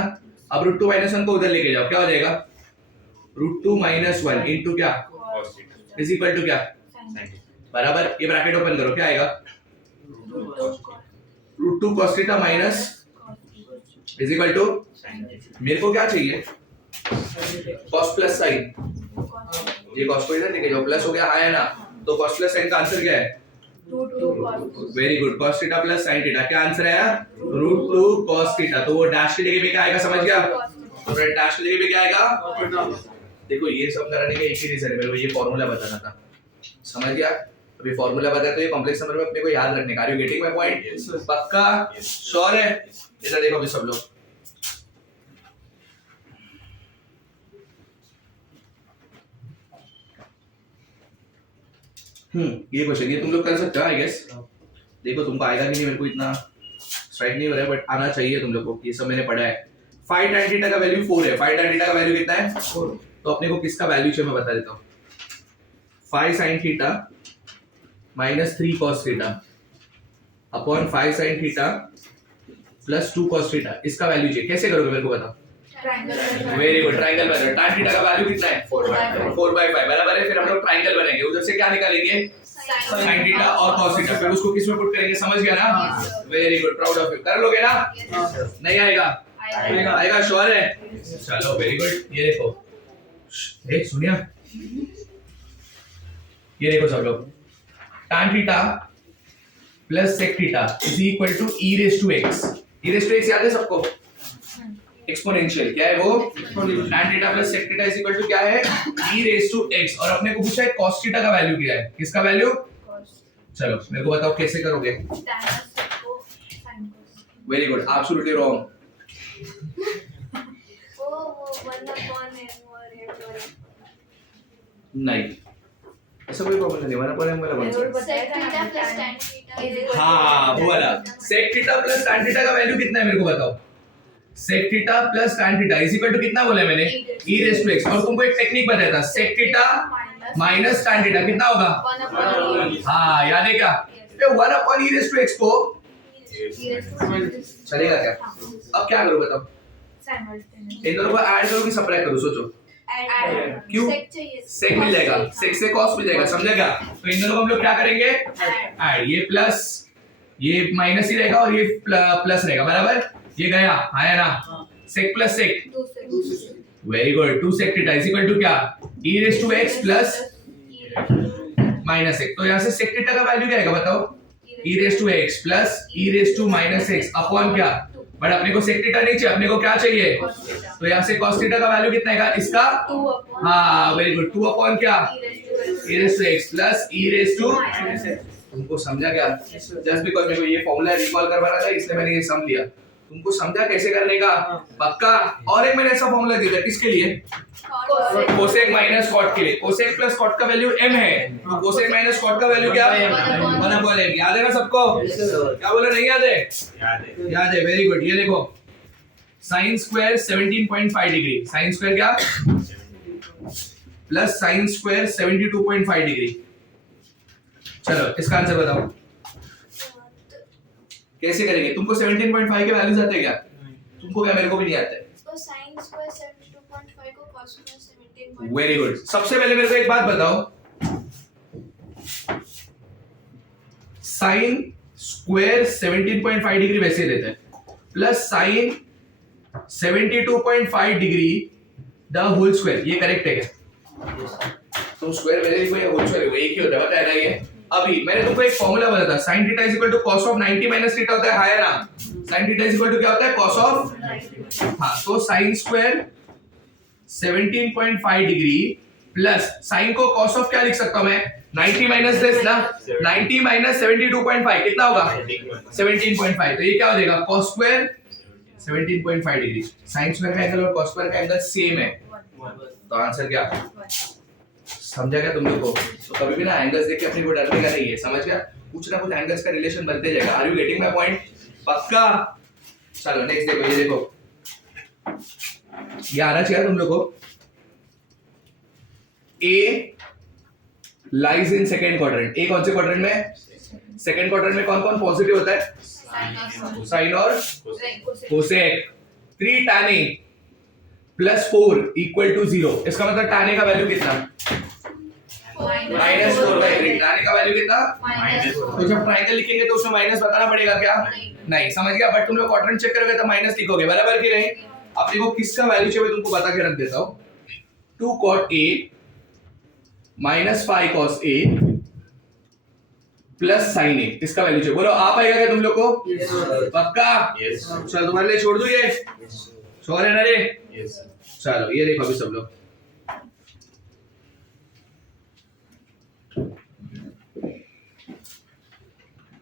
अब रूट 2 माइनस 1 को उधर लेके जाओ, क्या हो जाएगा? रूट 2 माइनस 1 इंटू क्या cos theta is equal to क्या sin theta बराबर, ये ब्रैकेट ओपन करो, क्या आएगा? Root 2 cos theta minus is equal to sin theta मेरे को क्या चाहिए? cos प्लस साइन, ये cos को इधर लेके जाओ, प्लस हो गया, हाँ है ना? तो cos प्लस साइन का आंसर क्या है? Very good, cos theta plus sin theta, क्या आंसर आया? Root 2 cos theta. तो वो डैश की जगह पे क्या आएगा, समझ गया? तो फ्रेंड डैश की जगह पे क्या आएगा? देखो ये सब कराने का एक ही रीजन है, मेरे को ये फॉर्मूला बताना था, समझ गया? अभी फॉर्मूला बताया तो ये कॉम्प्लेक्स नंबर में अपने को याद रखने का, are you getting my point? पक्का श्योर है? इधर देखो अभी सब लोग, ये क्वेश्चन ये तुम लोग कर सकते हो आई गेस। देखो तुमको आएगा कि नहीं मेरे को इतना स्ट्राइक नहीं हो रहा है, बट आना चाहिए तुम लोग को, ये सब मैंने पढ़ा है। 5 tan थीटा का वैल्यू 4 है, 5 tan थीटा का वैल्यू कितना है? 4। तो अपने को किसका वैल्यू चाहिए मैं बता देता हूँ। 5 sin theta minus 3 cos theta upon 5 sin theta plus 2 cos theta, इसका वैल्यू चाहिए। कैसे करोगे मेरे को बताओ? वेरी गुड, ट्रायंगल बना। tan थीटा का वैल्यू कितना है? 4/5 बराबर है। फिर हम लोग ट्रायंगल बनाएंगे, उधर से क्या निकालेंगे? sin थीटा और cos थीटा, फिर उसको किस में पुट करेंगे, समझ गया ना? Very good, proud of you. कर लोगे ना? नहीं आएगा? आएगा श्योर है? चलो वेरी गुड। ये देखो, ए सुनिया, ये देखो सब लोग, tan theta plus sec theta is equal to e raise to x। e raise to x याद है सबको? एक्सपोनेंशियल क्या है वो? tan theta plus sec theta is equal to क्या है? e raise to x। और अपने को पूछा है cos थीटा का वैल्यू क्या है? किसका वैल्यू? चलो मेरे को बताओ कैसे करोगे? Very good, absolutely wrong. नहीं, ऐसा कोई प्रॉब्लम नहीं, वन अपॉन m वाला कौन सा? हाँ वो वाला sec theta plus tan theta का वैल्यू कितना है मेरे को बताओ? sec theta plus tan theta is equal to कितना बोला है मैंने? e raise to x। और तुमको एक टेक्निक बताया था, sec theta minus tan theta कितना होगा? हाँ याद है क्या? ये 1 upon e raise to x को चलेगा क्या? अब क्या करो बताओ? इन दोनों को ऐड करो कि सबट्रैक्ट करो, सोचो। क्यों? sec मिल जाएगा, sec से cos मिल जाएगा, समझा क्या? तो इन दोनों को हम लोग क्या करेंगे? ऐड। ये प्लस ये माइनस ही रहेगा और ये प्लस रहेगा, बराबर? ये गया, आया ना? sec plus sec, very good. 2 sec theta is equal to क्या? e raise to x plus minus x। तो यहाँ से sec थीटा का वैल्यू क्या आएगा बताओ? e raise to x plus e raise to minus x upon क्या? But अपने को sec थीटा नहीं चाहिए, अपने को क्या चाहिए? तो यहाँ से cos थीटा का वैल्यू कितना आएगा इसका? हाँ वेरी गुड, 2 अपॉन क्या? e raise to x plus e raise to. तुमको समझा क्या? जस्ट बिकॉज़ मेरे को ये फॉर्मूला रिकॉल करवाना था इसलिए मैंने ये सम लिया। तुमको समझा कैसे करने का? पक्का? और एक मैंने ऐसा फॉर्मूला दिया था, किसके लिए? कोसेक माइनस कॉट के लिए। कोसेक प्लस कॉट का वैल्यू m है, तो कोसेक माइनस कॉट का वैल्यू क्या है? 1 अपॉन m। याद है ना सबको? क्या बोला, नहीं याद है? याद है, वेरी गुड। ये देखो sin square 17.5 degree, sin square क्या प्लस sin स्क्वायर 72.5 डिग्री। चलो इसका आंसर बताओ कैसे करेंगे? तुमको 17.5 के वैल्यूज आते हैं क्या? तुमको क्या? मेरे को भी नहीं आते। तो sin स्क्वायर 72.5 को cos स्क्वायर 17.5। Very good. सबसे पहले मेरे को एक बात बताओ, sin स्क्वायर 17.5 डिग्री वैसे देते हैं plus sin 72.5 degree the whole square, ये करेक्ट है क्या? तुम स्क्वायर पहले लिखो या होल स्क्वायर, एक ही होता है, बताया ना ये। अभी मैंने तुमको एक फॉर्मूला बताया था, sin theta is equal to cos of 90 minus theta होता है, हायर ना? sin theta is equal to क्या होता है? cos ऑफ, हाँ तो sin square 17.5 degree plus sin को cos ऑफ क्या लिख सकता हूं मैं? 90 माइनस दिस ना, 90 माइनस 72.5 कितना होगा? 17.5। तो ये क्या हो जाएगा? cos square 17.5 degree. sin square का एंगल और cos स्क्वायर का एंगल सेम है, तो आंसर क्या? समझा क्या तुम लोग को? तो कभी भी ना एंगल्स देख के अपने को डरने का नहीं है, समझ गया? कुछ ना कुछ एंगल्स का रिलेशन बनते जाएगा। Are you getting my point? पक्का? चलो नेक्स्ट देखो, ये देखो, ये आना चाहिए तुम लोग को। ए लाइज इन सेकेंड क्वाड्रेंट। ए कौन से क्वाड्रेंट में? सेकेंड क्वाड्रेंट में कौन कौन पॉजिटिव होता है? साइन और cosec. 3 tan A +4 equal to 0। इसका मतलब tan A का वैल्यू कितना? -4/3। tan A का वैल्यू कितना? तो जब ट्रायंगल लिखेंगे तो उसमें माइनस बताना पड़ेगा क्या? नहीं, समझ गया। बट तुम लोग क्वाड्रेंट चेक करोगे तो माइनस लिखोगे, बराबर कि नहीं? अब देखो किसका वैल्यू चाहिए, तुमको बता के रख देता हूँ। 2 cot A minus 5 cos A plus sin A, इसका वैल्यू चाहिए। बोलो आ पाएगा क्या तुम लोग को? Yes, sir. पक्का? Yes. चलो तुम्हारे लिए छोड़ दूं ये, श्योर है ना रे? Yes, sir. चलो ये देखो अभी सब लोग,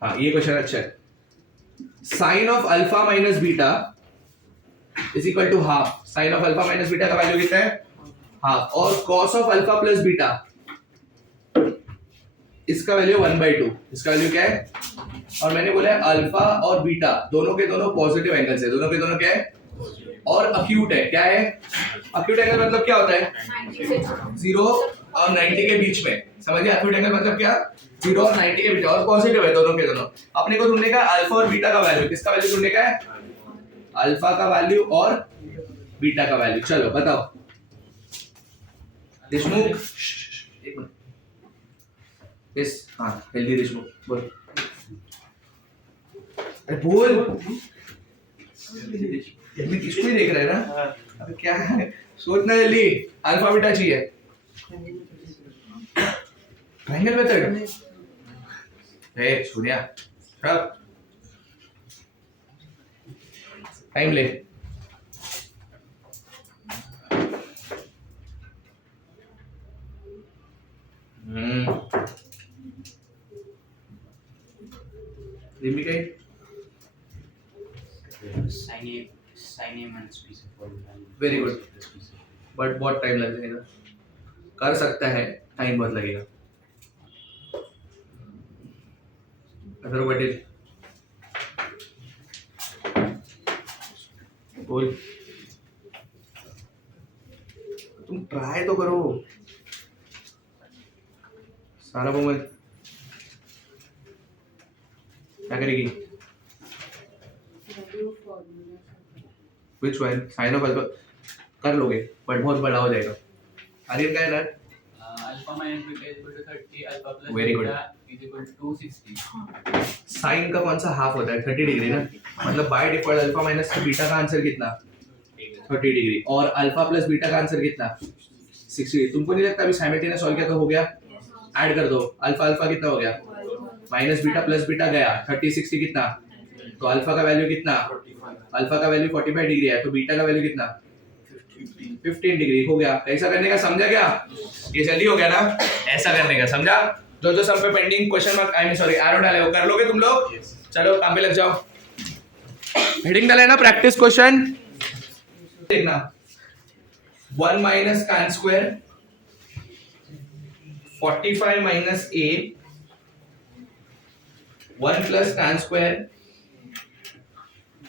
हाँ ये क्वेश्चन अच्छा है। Sine of alpha minus beta is equal to half. Sine of alpha minus beta का वैल्यू कितना है? हाफ। और cos of alpha plus beta, इसका वैल्यू 1/2। इसका वैल्यू क्या है? और मैंने बोला है अल्फा और बीटा दोनों के दोनों पॉजिटिव एंगल्स है। दोनों के दोनों क्या है? और अक्यूट है। क्या है अक्यूट एंगल? मतलब क्या होता है? 0 और 90 के बीच में। समझिए अक्यूट एंगल मतलब क्या? 0 और 90 के बीच, और पॉजिटिव है दोनों के दोनों। अपने को ढूंढने का अल्फा और बीटा का वैल्यू। किसका वैल्यू ढूंढने का है? अल्फा का वैल्यू और बीटा का वैल्यू। चलो बताओ देशमुख, एक मिनट। यस, हाँ हेल्दी देशमुख बोल। अरे बोल, ये किसको ही देख रहा है ना? अबे क्या है, सोचना जल्दी। अल्फा बीटा चाहिए। Triangle method. ए सुनिया, सब टाइम ले। लिमिट है। Sin A minus B से formula. Very good. बट बहुत टाइम लग जाएगा। कर सकता है, टाइम बहुत लगेगा। अगर पटेल बोल, तुम ट्राई तो करो। सारा मोहम्मद क्या करेगी? Which one? Sin of alpha कर लोगे बट बहुत बड़ा हो जाएगा। आर्यन का है ना? Alpha minus beta is equal to 30. Alpha plus Very good. beta is equal to 260. Sign का कौन सा हाफ होता है? 30 डिग्री ना। मतलब by default alpha minus beta का आंसर कितना? 30 डिग्री। और अल्फा प्लस बीटा का आंसर कितना? 60। तुमको नहीं लगता अभी साइमल्टेनियस सॉल्व किया तो हो गया? ऐड कर दो। अल्फा अल्फा कितना हो गया? माइनस बीटा प्लस बीटा गया 30 60 कितना? तो अल्फा का वैल्यू कितना? अल्फा का वैल्यू 45 डिग्री है, तो बीटा का वैल्यू कितना? 15 डिग्री हो गया। ऐसा करने का समझा क्या? ये जल्दी हो गया ना? ऐसा करने का समझा? जो सब पे pending question mark I mean sorry arrow डाले वो कर लोगे तुम लोग? चलो काम पे लग जाओ। हेडिंग डाला है ना प्रैक्टिस क्वेश्चन, देखना। 1 minus tan square 45 minus a 1 plus tan square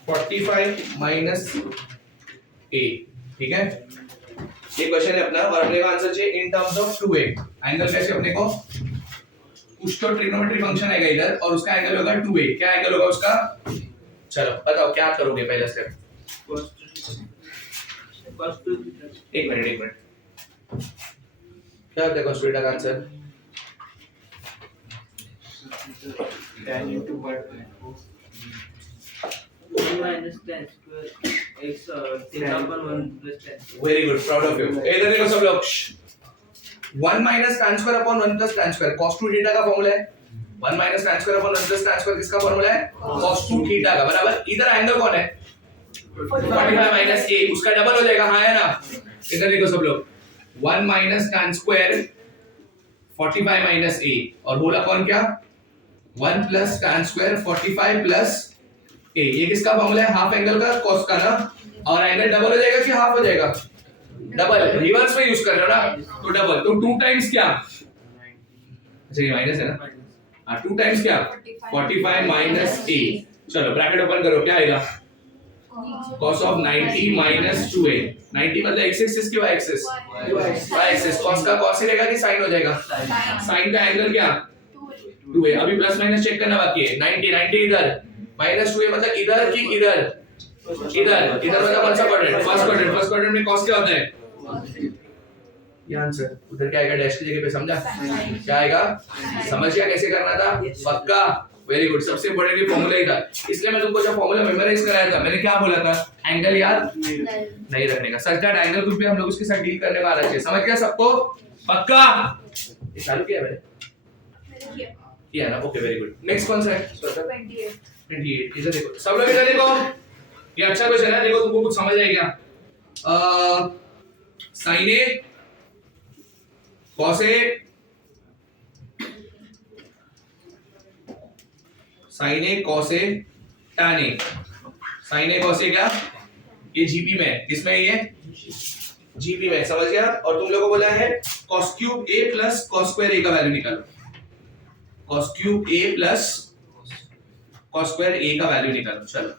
45 minus a। ठीक है, ये क्वेश्चन है अपना। और अपने का आंसर चाहिए इन टर्म्स ऑफ 2a। एंगल कैसे अपने को? कुछ तो ट्रिग्नोमेट्री फंक्शन आएगा इधर और उसका एंगल होगा 2a। क्या एंगल होगा उसका? चलो बताओ क्या करोगे पहला स्टेप? एक मिनट क्या होता है cos थीटा का answer? Tan into what? 1 minus tan square x theta upon 1 plus tan. Very good, proud of you. इधर देखो सब लोग। 1 minus tan square upon 1 plus tan square cos 2 theta का फार्मूला है। 1 minus tan square upon 1 plus tan square किसका formula है? cos 2 theta का, बराबर। इधर एंगल कौन है? 45 माइनस a, उसका डबल हो जाएगा। हाँ है ना? इधर देखो सब लोग। 1 minus tan square 45 minus a और बोला कौन क्या? 1 plus tan square 45 plus a। ये किसका फार्मूला है? हाफ एंगल का, cos का ना। और एंगल डबल हो जाएगा कि हाफ हो जाएगा? डबल। रिवर्स में यूज कर रहे हो ना, तो डबल। तो 2 टाइम्स क्या? अच्छा ये माइनस है ना? हाँ 2 टाइम्स क्या? 45 माइनस a। चलो ब्रैकेट ओपन करो, क्या आएगा? cos of 90 minus 2a। 90 मतलब x एक्सिस की y axis? y axis. cos का cos ही रहेगा कि sin हो जाएगा? sin का एंगल क्या? 2a। अभी प्लस माइनस चेक करना बाकी है। 90 इधर, माइनस 2a मतलब इधर की इधर? इधर इधर मतलब कौन सा quadrant? First quadrant. First quadrant में cos क्या होता है? ये आंसर उधर क्या आएगा? डैश की जगह पे, समझा? क्या आएगा? समझ गया कैसे करना था? पक्का, वेरी गुड। सबसे बड़े फॉर्मूला ही था, इसलिए मैं तुमको जब फॉर्मूला मेमोराइज कराया था मैंने क्या बोला था? एंगल याद नहीं रखने का। सच दैट एंगल कुछ भी हम लोग उसके साथ डील करने में आना चाहिए। समझ गया सबको? पक्का? ये चालू किया मैंने? किया ना? Okay, very good. नेक्स्ट कौन सा है? 28। इधर देखो सब लोग, इधर देखो, ये अच्छा क्वेश्चन है। देखो तुमको कुछ समझ आएगा। Sine A cos A, sin A cos A tan A, sin A cos A क्या? ये जीपी में है। किसमें है ये? जीपी में, समझ गया? और तुम लोगों को बोला है cos cube A plus cos square A का वैल्यू निकालो। cos cube A plus cos square A का वैल्यू निकालो। चलो,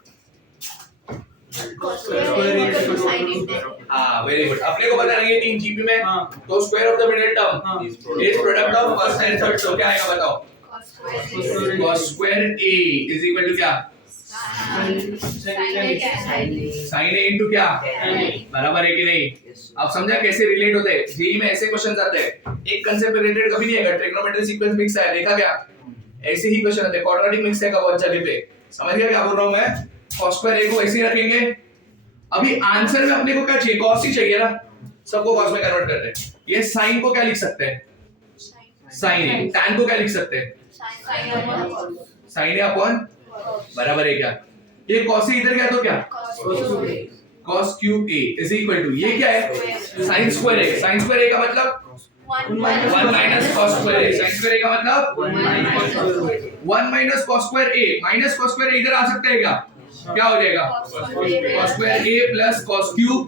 हाँ, वेरी गुड। अपने को पता नहीं है 3 जीपी में, तो square of the middle term is product of first and third. तो क्या आएगा बताओ? cos square A is equal to क्या? sin A इनटू क्या? बराबर है कि नहीं? अब समझा कैसे रिलेट होते हैं? जेई में ऐसे क्वेश्चंस आते हैं, एक कांसेप्ट रिलेटेड कभी नहीं आएगा। ट्रिग्नोमेट्री सीक्वेंस मिक्स है, देखा क्या? ऐसे ही क्वेश्चन आते हैं। क्वाड्रेटिक मिक्स है का बहुत जगह पे। समझ गया क्या बोल रहा हूं मैं? cos स्क्वायर A को ऐसे ही रखेंगे। अभी आंसर में अपने को क्या चाहिए? cos ही चाहिए ना, सबको cos में कन्वर्ट करते हैं। ये sin को क्या लिख सकते हैं? sin A। tan को क्या लिख सकते हैं? sin A अपॉन, बराबर है क्या? ये cos A इधर क्या तो क्या? cos cube A is equal to, ये क्या है? sin square A। sin square A का मतलब 1 minus cos square A। sin square A का मतलब 1 minus cos square A। Minus cos square A इधर आ सकता है क्या? क्या हो जाएगा? cos square A plus cos cube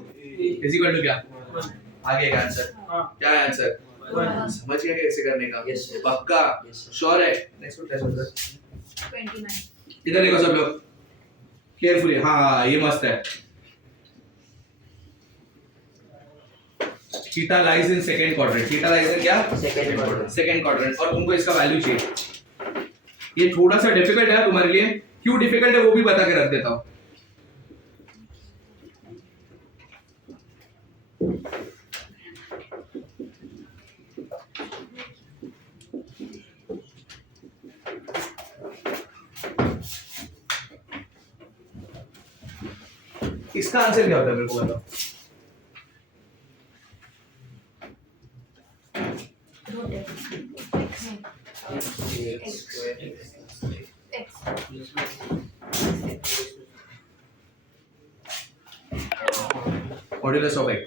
is equal to क्या? आगे का आंसर क्या है? आंसर समझ गया कैसे करने का? पक्का? श्योर है? Next question 29। इधर देखो सब लोग केयरफुली। हाँ, ये मस्त है। Theta lies in second quadrant. Theta lies in क्या? Second quadrant. और तुमको इसका वैल्यू चाहिए। ये थोड़ा सा डिफिकल्ट है तुम्हारे लिए। क्यों डिफिकल्ट है वो भी बता के रख देता हूं। इसका आंसर क्या होता है मेरे को बताओ? Modulus of x।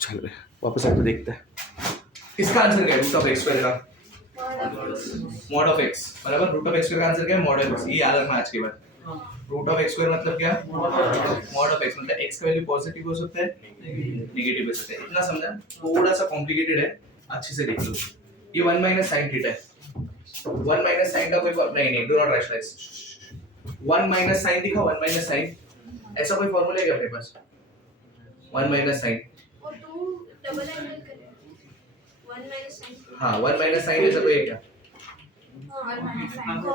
चल वापस आके देखते हैं इसका आंसर क्या है? रूट ऑफ x स्क्वायर का मॉड ऑफ x, बराबर। रूट ऑफ x स्क्वायर का आंसर क्या है? Mod of x। ये याद रखना आज के बाद। रूट ऑफ x स्क्वायर मतलब क्या? मॉड ऑफ x मतलब x का वैल्यू पॉजिटिव हो सकता है, नेगेटिव हो सकता है। इतना समझा? थोड़ा सा कॉम्प्लिकेटेड है, अच्छे से देख लो। ये 1 माइनस sin थीटा है। 1 माइनस sin का कोई नहीं, do not rationalise. 1 minus sin दिखा, 1 माइनस sin, ऐसा कोई फार्मूला है क्या अपने पास? 1 माइनस sin और 2 डबल एंगल करें 1 माइनस sin। हाँ, 1 माइनस sin ऐसा कोई है क्या?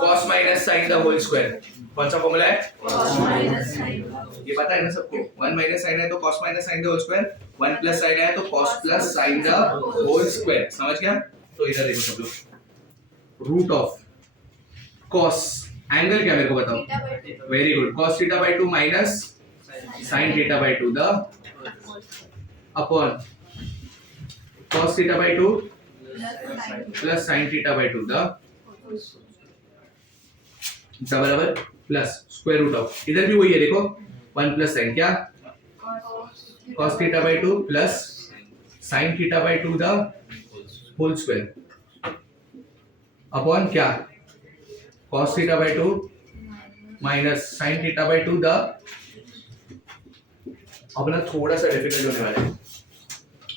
cos minus sin the whole square. कौन सा फार्मूला है? cos minus sin। ये पता है ना सबको? 1 माइनस sin है तो cos minus sin the whole square, 1 plus sin है तो cos plus sin the whole square. समझ गया? तो इधर देखो सब लोग, रूट ऑफ cos एंगल क्या मेरे को बताओ? Very good. cos theta by 2 minus sin theta bye 2 the upon cos theta by 2 plus sin theta bye 2 the बराबर प्लस स्क्वायर रूट ऑफ, इधर भी वही है देखो, 1 प्लस sin क्या? cos theta by 2 plus sin theta bye 2 the whole square upon क्या? cos theta by 2 minus sin theta bye 2 the, अपना थोड़ा सा डिफिकल्ट होने वाला है।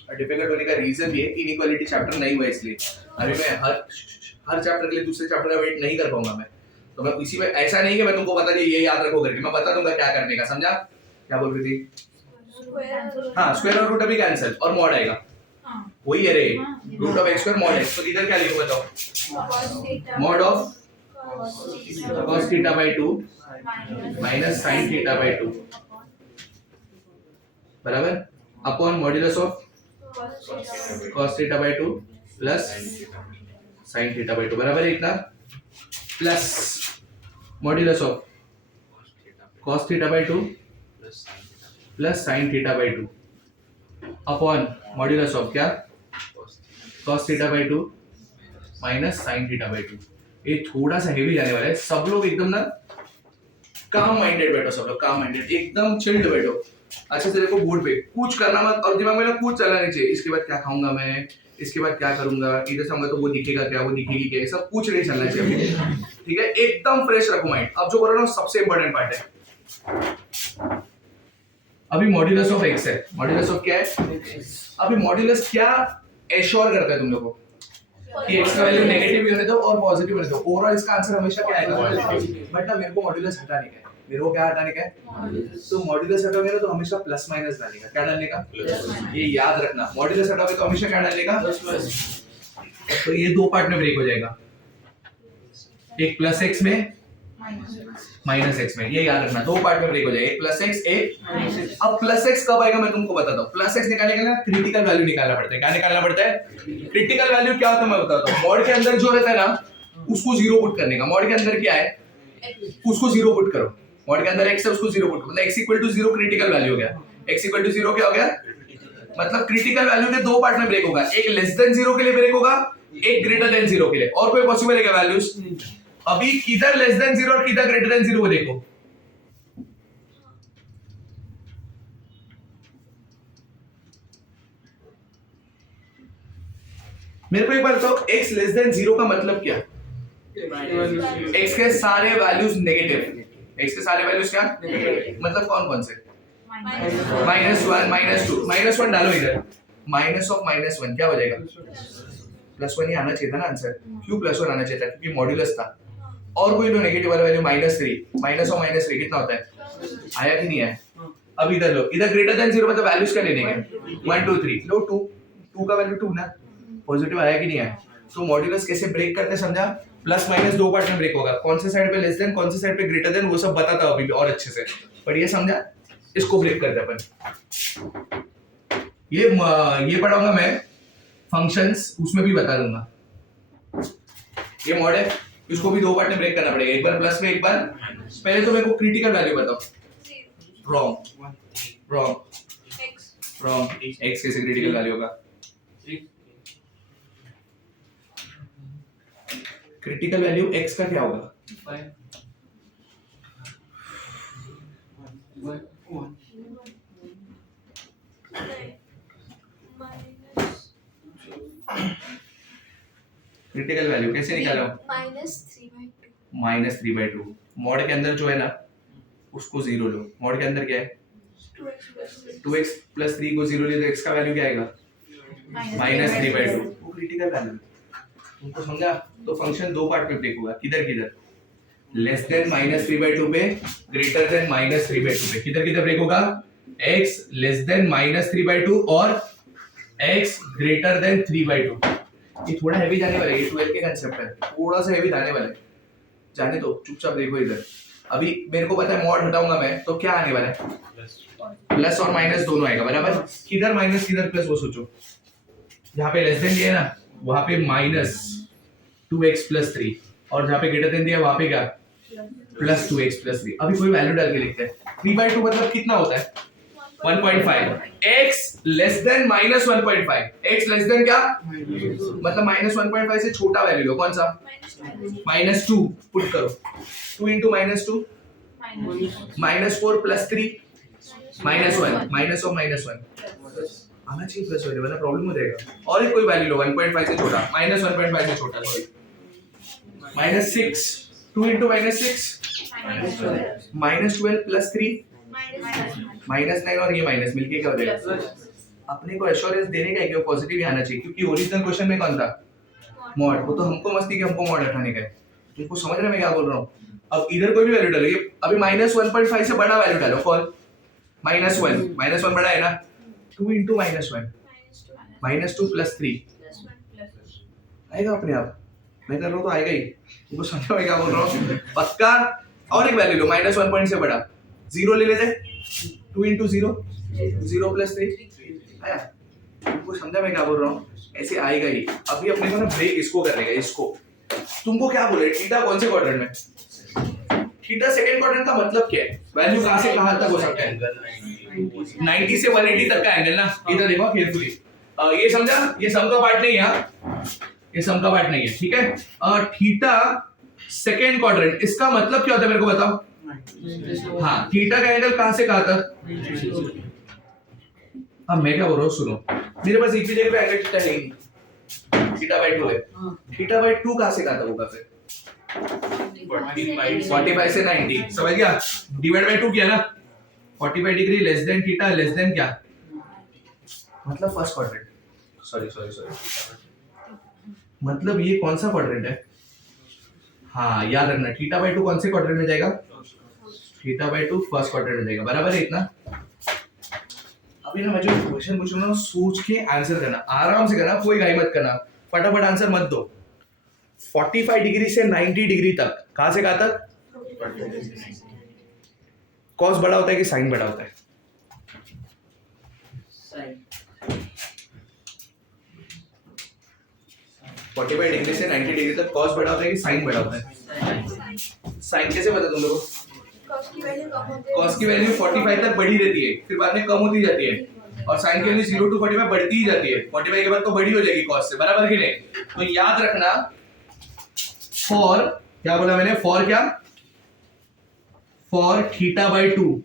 और डिफिकल्ट होने का रीजन ये है, इनइक्वालिटी चैप्टर नहीं हुआ इसलिए। अभी मैं हर चैप्टर के लिए दूसरे चैप्टर का वेट नहीं कर पाऊंगा मैं, तो मैं इसी में, ऐसा नहीं कि मैं तुमको बता दिया ये याद रखो करके, मैं बता दूंगा क्या करने का। समझा? क्या बोल रही थी? हाँ, स्क्वायर और रूट अभी कैंसिल और मॉड आएगा। वही है रे, root of x square mod x. तो इधर क्या लिखो बताओ, mod of cos theta by 2 minus sin theta by 2 बराबर upon modulus of cos theta by 2 plus sin theta by 2 बराबर है इतना, plus modulus of cos theta by 2 plus sin theta by 2 upon modulus of क्या cos theta by 2 minus sin theta by 2। ये थोड़ा सा heavy जाने वाला है, सब लोग एकदम ना काम माइंडेड बैठो, सब लोग काम माइंडेड एकदम चिल्ड बैठो। अच्छा से देखो बोर्ड पे, कुछ करना मत और दिमाग में ना कुछ चलना नहीं चाहिए। इसके बाद क्या खाऊंगा मैं, इसके बाद क्या करूंगा, इधर से आऊंगा तो वो दिखेगा क्या, वो दिखेगी क्या, सब कुछ नहीं चलना चाहिए, ठीक है। एकदम फ्रेश रखो माइंड। अब जो कर रहा हूँ सबसे इंपॉर्टेंट पार्ट है, अभी मॉड्यूलस ऑफ एक्स है, मॉड्यूलस ऑफ क्या है, अभी मॉड्यूलस क्या एश्योर करता है तुम लोगों को कि x का वैल्यू नेगेटिव भी होने दो और पॉजिटिव होने दो, ओवरऑल इसका आंसर हमेशा क्या आएगा पॉजिटिव। बट ना मेरे को मॉड्यूलस हटाने का है, मेरे को क्या हटाने का है, तो मॉड्यूलस हटाओगे ना तो हमेशा प्लस माइनस डालने का, क्या डालने का, ये याद रखना। मॉड्यूलस हटाओगे तो हमेशा क्या डालने का, तो ये दो पार्ट में ब्रेक हो जाएगा, एक प्लस एक्स में माइनस एक्स में, ये याद रखना, दो पार्ट में ब्रेक हो जाएगा, एक प्लस एक्स एक। अब प्लस एक्स कब आएगा मैं तुमको बताता हूँ। प्लस एक्स निकालने के लिए क्रिटिकल वैल्यू निकालना पड़ता है। क्या निकालना पड़ता है, क्रिटिकल वैल्यू क्या होता है मैं बताता हूँ। मॉड के अंदर जो रहता है ना उसको जीरो पुट करने का, मॉड के अंदर क्या है उसको जीरो पुट करो, मॉड के अंदर एक्स है उसको जीरो पुट करो, मतलब x equal to zero critical value हो गया, एक्स इक्वल टू जीरो क्या हो गया, मतलब क्रिटिकल वैल्यू के दो पार्ट में ब्रेक होगा, एक लेस देन जीरो के लिए ब्रेक होगा, एक ग्रेटर देन जीरो के लिए। और कोई पॉसिबल है क्या वैल्यूज, अभी किधर लेस देन जीरो और किधर ग्रेटर देन जीरो देखो, मेरे को एक बार बताओ x लेस देन जीरो का मतलब क्या, x के सारे वैल्यूज नेगेटिव, x के सारे वैल्यूज क्या मतलब कौन कौन से, minus one minus two, minus one डालो इधर, माइनस ऑफ माइनस वन क्या हो जाएगा, प्लस वन ही आना चाहिए था ना आंसर, क्यों प्लस वन आना चाहिए था, क्योंकि मॉड्यूलस था। और कोई लो नेगेटिव वाला value minus three, minus of minus three कितना होता है, आया कि नहीं आया। अब इधर लो, इधर ग्रेटर देन जीरो मतलब वैल्यूज क्या लेने के, वन टू थ्री, लो टू, टू का वैल्यू टू ना, पॉजिटिव आया कि नहीं आया। तो मॉड्यूलस कैसे ब्रेक करते समझा, प्लस माइनस दो पार्ट में ब्रेक होगा, कौन से साइड पे लेस देन कौन से साइड पे ग्रेटर देन वो सब बताता हूं अभी भी और अच्छे से, पर ये समझा, इसको ब्रेक करते अपन। ये पढ़ाऊंगा मैं फंक्शंस, उसमें भी बता दूंगा। ये मॉड है, इसको भी दो पार्ट में ब्रेक करना पड़ेगा, एक बार प्लस में एक बार, पहले तो मेरे को क्रिटिकल वैल्यू बताओ। रॉन्ग एक्स कैसे क्रिटिकल वैल्यू होगा, क्रिटिकल वैल्यू x का क्या होगा, क्रिटिकल वैल्यू कैसे निकाला, minus three by to. Mod के अंदर जो है ना उसको जीरो लो, मॉड के अंदर क्या है 2x प्लस 3 को जीरो ले तो x का वैल्यू क्या आएगा माइनस थ्री बाई टू, वो क्रिटिकल वैल्यू तुमको समझा। तो फंक्शन दो पार्ट में ब्रेक होगा, किधर किधर, less than minus three by two पे, greater than minus three by two पे, किधर किधर ब्रेक होगा, x less than minus three by two और x greater than three by two. ये थोड़ा हैवी जाने वाला है, ये 12 के कंसेप्ट है, थोड़ा सा हैवी जाने वाला है, जाने दो, चुपचाप देखो इधर। अभी मेरे को पता है मॉड हटाऊंगा मैं तो क्या आने वाला है, प्लस और माइनस दोनों आएगा, बराबर। किधर माइनस किधर प्लस वो सोचो, जहाँ पे लेस देन दिया है ना वहां पे माइनस 2x प्लस 3 और जहाँ पे ग्रेटर देन दिया वहां पे क्या प्लस 2x प्लस 3। अभी कोई वैल्यू डाल के लिखते हैं, 3/2 मतलब कितना होता है 1.5, x less than minus 1.5, x less then क्या मतलब माइनस 1.5 से छोटा वैल्यू लो, कौन सा माइनस 2 पुट करो, 2 into minus 2 minus 4 plus 3 minus 1, minus of minus 1 आना चाहिए प्लस वैल्यू वरना प्रॉब्लम हो जाएगा। और एक कोई वैल्यू लो 1.5 से छोटा, माइनस 1.5 से छोटा, sorry minus 6, 2 into minus 6 minus 12 plus 3 minus 9 और ये माइनस मिलके क्या हो जाएगा। अपने को एश्योरेंस देने का है कि वो पॉजिटिव ही आना चाहिए, क्योंकि ओरिजिनल क्वेश्चन में कौन था मॉड, वो तो हमको मस्ती कि हमको मॉड हटाने का है। तुमको समझ रहे मैं क्या बोल रहा हूँ। अब इधर कोई भी वैल्यू डालो, ये अभी माइनस 1.5 से बड़ा वैल्यू डालो, कौन माइनस 1 बड़ा है ना, 2 इंटू माइनस 1 -2 + 3 आएगा अपने आप, मैं कर रहा हूँ तो आएगा ही। तुमको समझ में क्या बोल रहा हूँ पक्का। और एक वैल्यू लो, -1 पॉइंट से बड़ा 0 ले लेते, 2 × 0 0 + 3 आया। तुमको समझा मैं क्या बोल रहा हूँ, ऐसे आएगा ही। अभी अपने को ना ब्रेक इसको करने का, इसको तुमको क्या बोले, थीटा कौन से क्वाड्रेंट में, थीटा सेकंड क्वाड्रेंट का मतलब क्या है, वैल्यू कहां से कहां तक हो सकता है, 90 से 180 तक का एंगल ना। इधर देखो केयरफुली, ये समझा, ये सम का पार्ट नहीं है, ये सम का पार्ट नहीं है, ठीक है। थीटा सेकंड क्वाड्रेंट, इसका मतलब क्या होता है मेरे को बताओ। हाँ, थीटा का एंगल कहां से कहां तक। अब मैं क्या बोल रहा हूँ सुनो, मेरे पास एक भी जगह पे एंगल थीटा है नहीं, θ/2 है। θ/2 कहां से कहां तक होगा फिर, 45 से 90, समझ गया, डिवाइड बाय 2 किया ना, 45 degree less than theta less than क्या, मतलब फर्स्ट क्वाड्रेंट, सॉरी मतलब ये कौन सा क्वाड्रेंट है। हाँ याद रखना, θ/2 कौन से क्वाड्रेंट में जाएगा, θ/2 फर्स्ट क्वाड्रेंट में जाएगा, बराबर है इतना। अभी ना मैं जो क्वेश्चन पूछ रहा हूँ सोच के आंसर करना, आराम से करना, कोई घाई मत करना, फटाफट आंसर मत दो। 45 डिग्री से 90 डिग्री तक, कहां से कहां तक, कॉस बड़ा होता है कि साइन बड़ा होता है, साइन 45 डिग्री से 90 डिग्री तक कॉस बड़ा होता है कि साइन बड़ा होता है। साइन कैसे पता तुम लोगों को, कॉस की वैल्यू 45 तक बढ़ी रहती है, फिर बाद में कम होती जाती है, और साइन की वैल्यू 0 to 45 बढ़ती ही जाती है, 45 के बाद तो बड़ी हो जाएगी कॉस से, बराबर कि नहीं। तो याद रखना, फॉर क्या बोला मैंने, फॉर क्या, for θ/2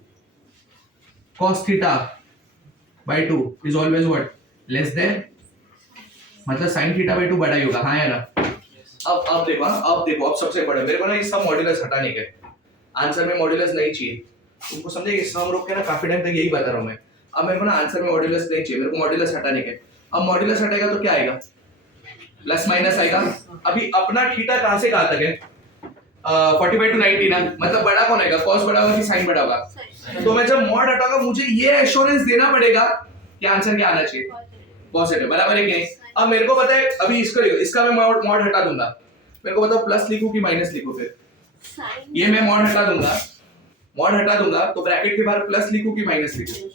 cos θ/2 is always what, less than, मतलब sin θ/2 बड़ा ही होगा, हाँ या ना। अब देखो, अब सबसे बड़ा, मेरे को ना ये सब मॉड्यूलस हटाने के, आंसर में मॉड्यूलस नहीं चाहिए तुमको, समझे, ये सम रोक के ना काफी टाइम तक यही बता रहा हूं मैं। अब मेरे को ना आंसर में मॉड्यूलस नहीं चाहिए, मेरे को मॉड्यूलस हटाने के। अब मॉड्यूलस हटेगा तो क्या आएगा, प्लस माइनस आएगा। अभी अपना थीटा कहां से कहां तक है, 45 to 90 ना, मतलब बड़ा कौन आएगा, कॉस बड़ा होगा कि साइन बड़ा होगा। तो मैं जब मॉड हटाऊंगा मुझे ये एश्योरेंस देना पड़ेगा कि आंसर क्या आना चाहिए, पॉजिटिव, बराबर है कि नहीं। अब मेरे को पता है, अभी इसको देखो, इसका मैं मॉड हटा दूंगा, मेरे को बताओ प्लस लिखूं कि माइनस लिखूं, फिर ये मैं मॉड हटा दूंगा, तो ब्रैकेट के बाहर प्लस लिखूं कि माइनस लिखूं,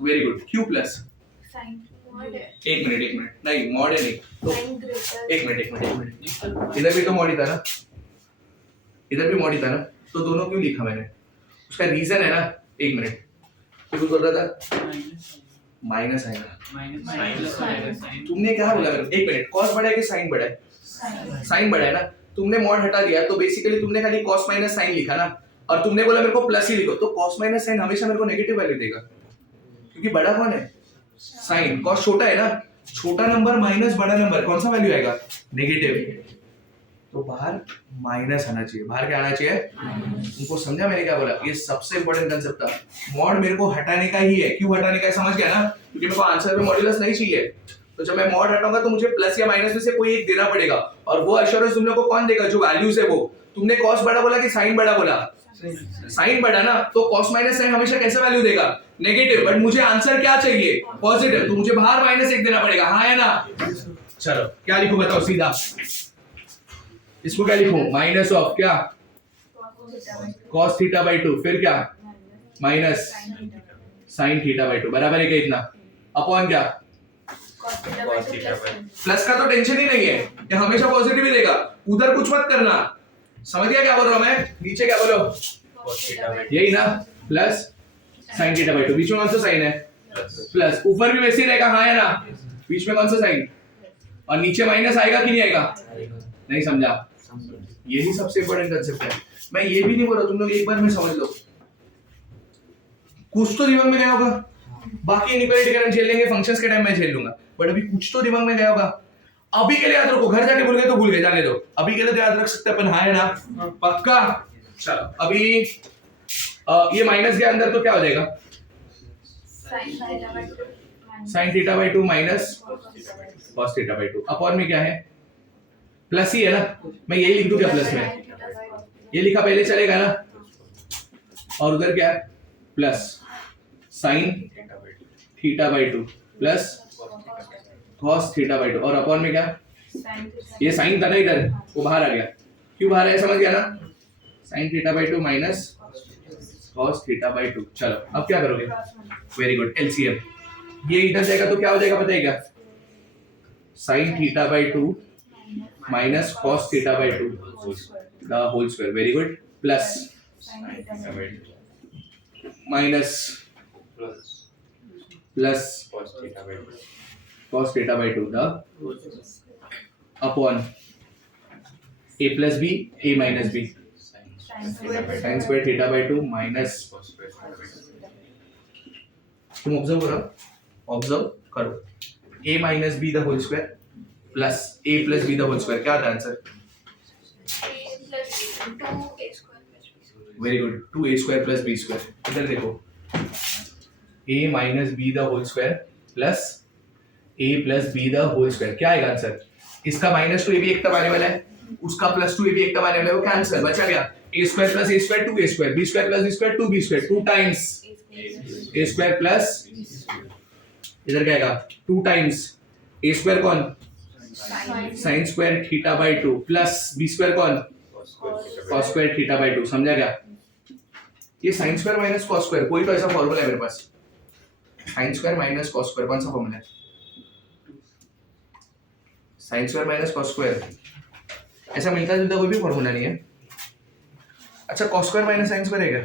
वेरी गुड, क्यों प्लस, एक मिनट नहीं, मॉड है नहीं तो एक मिनट, इधर भी तो मॉड ही था ना, इधर भी मॉड ही था ना, तो दोनों क्यों लिखा मैंने, उसका रीजन है ना, एक मिनट, तो कुछ बोल रहा था, माइनस आएगा, तुमने क्या बोला, एक मिनट, कॉस बड़ा है कि साइन बड़ा है, साइन बड़ा है ना, तुमने मॉड हटा दिया तो बेसिकली तुमने खाली कॉस माइनस साइन लिखा ना, और तुमने बोला मेरे को प्लस ही लिखो, तो कॉस माइनस साइन हमेशा मेरे को नेगेटिव वैल्यू देगा, क्योंकि बड़ा कौन है, साइन, कॉस छोटा है ना, छोटा नंबर माइनस बड़ा नंबर, कौन सा वैल्यू आएगा, नेगेटिव, तो बाहर माइनस आना चाहिए, बाहर क्या आना चाहिए, तुमको समझा मैंने क्या बोला, ये सबसे इंपॉर्टेंट कंसेप्ट था। मॉड मेरे को हटाने का ही है, क्यों हटाने का है समझ गया ना, क्योंकि मेरे को आंसर में मॉड्यूलस नहीं चाहिए, तो जब मैं मॉड हटाऊंगा तो मुझे प्लस या माइनस में से कोई एक देना पड़ेगा, और वो एश्योरेंस तुम लोग को कौन देगा, जो वैल्यूज है वो, तुमने कॉस बड़ा बोला कि साइन बड़ा बोला, साइन बड़ा ना, तो कॉस माइनस साइन हमेशा कैसा वैल्यू देगा, नेगेटिव, बट मुझे आंसर क्या चाहिए, पॉजिटिव, तो मुझे बाहर -1 देना पड़ेगा, हाँ या ना। चलो क्या लिखूं बताओ सीधा, इसको क्या लिखूं, माइनस ऑफ क्या, cos θ/2, फिर क्या, माइनस sin θ/2, बराबर है क्या इतना, अपॉन क्या, प्लस का तो टेंशन ही नहीं है, ये हमेशा पॉजिटिव ही देगा, उधर कुछ मत करना, समझ गया क्या बोल रहा हूं मैं, नीचे क्या बोलो, यही ना, प्लस sin θ/2, बीच में कौन सा साइन है, प्लस, ऊपर भी वैसे ही रहेगा, हाँ या ना, बीच में कौन सा साइन, और नीचे माइनस आएगा कि नहीं आएगा, नहीं समझा, यही सबसे इंपॉर्टेंट कंसेप्ट है। मैं ये भी नहीं बोल रहा, तुम लोग एक बार में समझ लो, कुछ तो दिमाग में गया होगा, बाकी इनइक्वालिटी का झेल लेंगे, फंक्शंस के टाइम में झेल लूंगा, बट अभी कुछ तो दिमाग में गया होगा, अभी के लिए याद रखो, घर जाके भूल गए तो भूल गए, जाने दो, अभी के लिए तो याद रख सकते अपन, हाँ है ना, पक्का। चलो अभी ये माइनस के अंदर तो क्या हो जाएगा, sin θ/2 माइनस cos θ/2, अपॉन में क्या है, प्लस ही है ना, मैं यही लिख दूं क्या प्लस में, ये लिखा पहले चलेगा ना, और उधर क्या है, plus sin θ/2 plus cos theta by 2 और अपॉन में क्या, ये साइन था ना इधर, वो बाहर आ गया, क्यों बाहर आया समझ गया ना, sin theta by 2 minus cos theta by 2। चलो अब क्या करोगे, वेरी गुड, एलसीएम, ये इधर जाएगा तो क्या हो जाएगा पता है क्या, sin theta by 2 minus cos theta by 2 the whole square, very good, plus minus plus cos theta by 2 the upon a plus B a minus B sin square theta by 2 minus, तुम observe करो a minus B the whole square plus a plus B the whole square, क्या था answer, very good, 2a square plus b square. इधर देखो a minus B the whole square plus a plus B the whole square, क्या आएगा answer, इसका minus 2 a भी एक तब आने वाला है, उसका प्लस 2 a भी एक तब आने वाला है, वो कैंसिल, बचा क्या a square plus a square 2a square, b square plus b square 2b square, 2 times a square plus, इधर क्या आएगा 2 टाइम्स a स्क्वायर कौन, sin square theta by 2 plus b square कौन, cos स्क्वायर थीटा बाई 2, समझा क्या, ये sin square minus cos square, कोई तो ऐसा फॉर्मूला है मेरे पास, sin square minus cos square, कौन सा फॉर्मूला है, sin square minus cos square, ऐसा मिलता जुलता कोई भी फॉर्मूला नहीं है। अच्छा cos square minus sin square है क्या,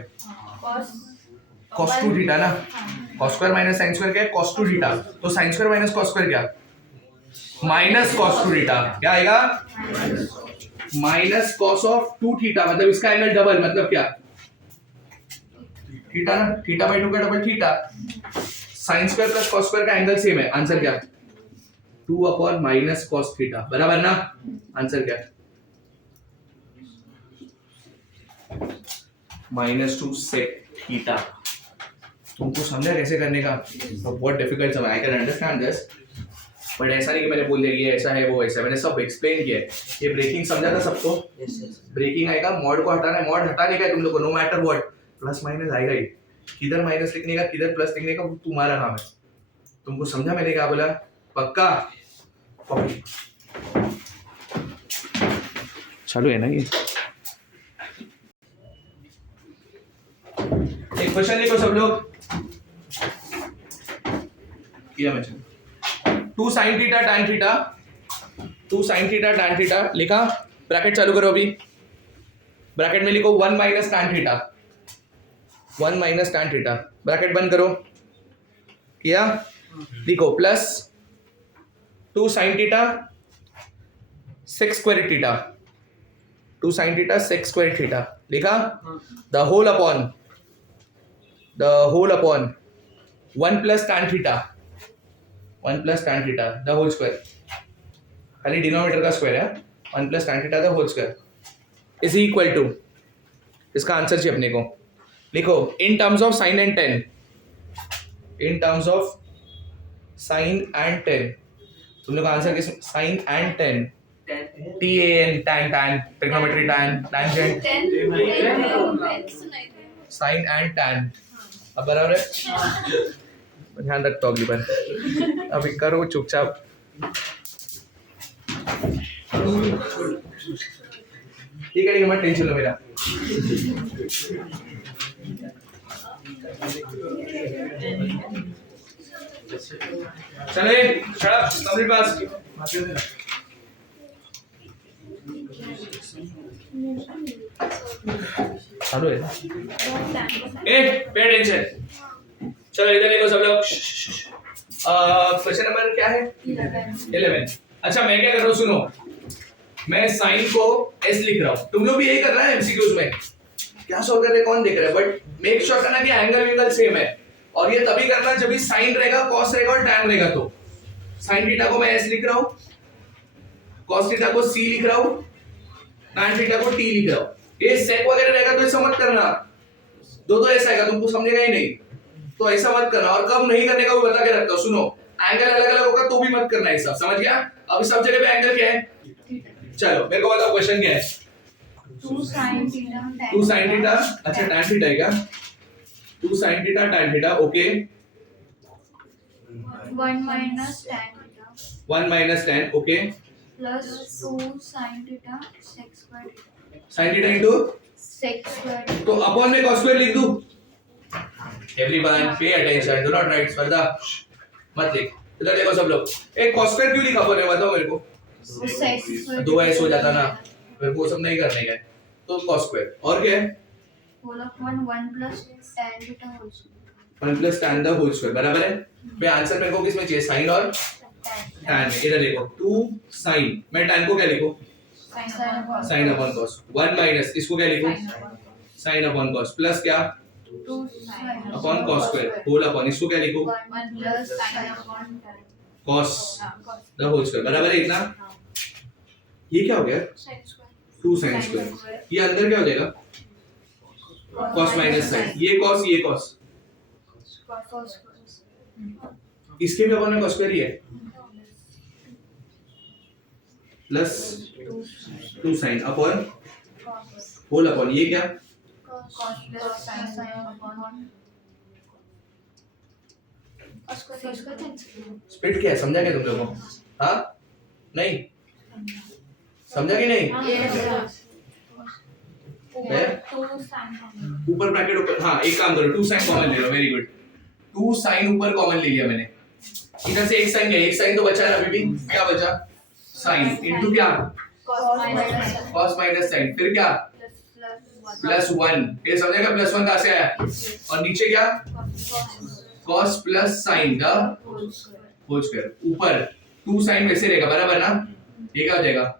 cos 2 थीटा ना, cos square minus sin square क्या है, cos 2 थीटा, तो sin square minus cos square क्या, माइनस cos 2 थीटा, क्या आएगा माइनस cos ऑफ 2 थीटा, मतलब इसका एंगल डबल, मतलब क्या थीटा ना, थीटा बाई 2 का double theta, sin square plus cos square का एंगल सेम है, आंसर क्या 2 अपॉन माइनस cos थीटा, बराबर ना, आंसर क्या माइनस 2 सेक थीटा। तुमको समझा कैसे करने का, तो बहुत डिफिकल्ट समझ, I can understand this, but ऐसा नहीं कि मैंने बोल दिया ये ऐसा है वो ऐसा, मैंने सब एक्सप्लेन किया है। ये ब्रेकिंग समझा था सबको, ब्रेकिंग आएगा, मॉड को हटाना है, मॉड हटाने का है तुम लोग को, no matter what, plus minus आएगा ही, किधर माइनस लिखने का किधर प्लस लिखने का, वो तुम्हारा काम है। तुमको समझा मैंने क्या बोला, पक्का चालू है ना ये, एक क्वेश्चन लिखो सब लोग, किया मैं 2 sin थीटा tan थीटा, 2 sin थीटा tan थीटा लिखा, ब्रैकेट चालू करो अभी, ब्रैकेट में लिखो 1 minus tan theta, 1 minus tan theta, bracket बंद करो, किया, लिखो plus 2 sin theta sec square theta, 2 sin theta sec square theta लिखा, the whole upon 1 plus tan theta, 1 plus tan theta the whole square, खाली denominator का square है, 1 plus tan theta the whole square is equal to, इसका answer चाहिए अपने को, लिखो in terms of sine and tan, in terms of sine and tan, तुम लोग का आंसर किस, sine and tan, TAN tan tan trigonometry tan tangent sine and tan, अब बराबर है, ध्यान रखता हूँ अगली बार, अभी करो चुपचाप, ठीक है मत टेंशन लो मेरा, चले शराब कंप्लीट पास चालू है, पे अटेंशन, चलो इधर देखो सब लोग, क्वेश्चन नंबर क्या है 11। अच्छा मैं क्या कर रहा हूँ सुनो, मैं साइन को s लिख रहा हूँ, तुम लोग भी यही कर रहा है एमसीक्यूज में, क्या सॉल्व कर रहे कौन देख रहा है, बट मेक श्योर करना कि एंगल सेम है, और ये तभी करना जब भी साइन रहेगा कॉस रहेगा और टैन रहेगा, तो साइन थीटा को मैं s लिख रहा हूँ, कॉस थीटा को c लिख रहा हूँ, टैन थीटा को t लिख रहा हूँ, ये सेक वगैरह रहेगा तो ऐसा मत करना, दो ऐसा आएगा तुमको समझेगा ही नहीं, तो ऐसा मत करना, और कब नहीं करने का वो बता के रखता हूँ, सुनो एंगल अलग अलग होगा तो भी मत करना ऐसा, समझ गया, अब सब जगह पे एंगल क्या है, चलो मेरे को बताओ क्वेश्चन क्या है, 2 sin थीटा, 2 sin थीटा, अच्छा tan थीटा है क्या, 2 sin theta tan theta, okay, 1 minus tan theta 1 minus tan, okay, plus 2 sin theta sec square sin theta into, sec square तो अपॉन में cos स्क्वायर लिख दूं. Everyone pay attention, do not right स्पर्धा, मत लिख. इधर देखो सब लोग, एक cos स्क्वायर क्यों लिखा अपॉन में, बताओ मेरे को. sec square 2s हो जाता ना, मेरे को वो सब नहीं करने का है, तो cos स्क्वायर. और क्या है, whole of 1 plus tan theta whole square 1 plus tan the whole square, बराबर है. पे आंसर मेरे को किसमें चाहिए, साइन और tan. इधर देखो 2 sin, मैं tan को क्या लिखूं, sin अपॉन cos. 1 माइनस इसको क्या लिखूं, sin अपॉन cos, प्लस क्या 2 sin upon cos square, whole upon इसको क्या लिखूं, 1 plus sin upon tan cos the whole square, बराबर है इतना. ये क्या हो गया, sec square 2 sin स्क्वायर. ये अंदर क्या हो जाएगा, cos माइनस sin, ये cos ये cos, cos square इसके भी अपॉन में cos स्क्वायर ही है, plus 2 sin upon whole upon, ये क्या cos plus sin upon cos square split क्या है, समझा क्या तुम लोगों को, हाँ नहीं समझा कि नहीं. है? ऊपर ब्रैकेट ऊपर, हाँ एक काम करो 2 sin कॉमन ले लो, वेरी गुड. 2 sin ऊपर कॉमन ले लिया मैंने, इधर से एक साइन गया, एक साइन तो बचा है अभी भी, क्या बचा साइन इनटू क्या cos माइनस sin, फिर क्या प्लस 1, ये समझेगा प्लस 1 कहां से आया, और नीचे क्या cos plus sin the whole square. ऊपर 2 sin वैसे रहेगा, बराबर ना, ये क्या हो जाएगा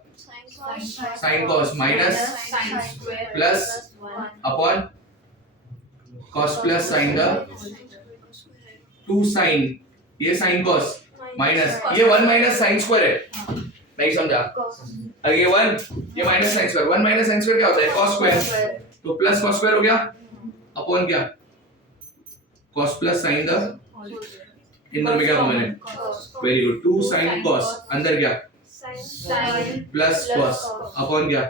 sin cos minus plus upon cos plus sin the 2 sin, ये sin cos माइनस, ये 1 माइनस sin स्क्वायर है, नहीं समझा. अगर ये 1 ये minus sin square, 1 minus sin square क्या होता है cos स्क्वायर, तो प्लस cos स्क्वायर हो गया अपॉन क्या cos प्लस sin द, इन दोनों में क्या कॉमन है, वेरी गुड. 2 sin cos, अंदर क्या प्लस cos अपॉन क्या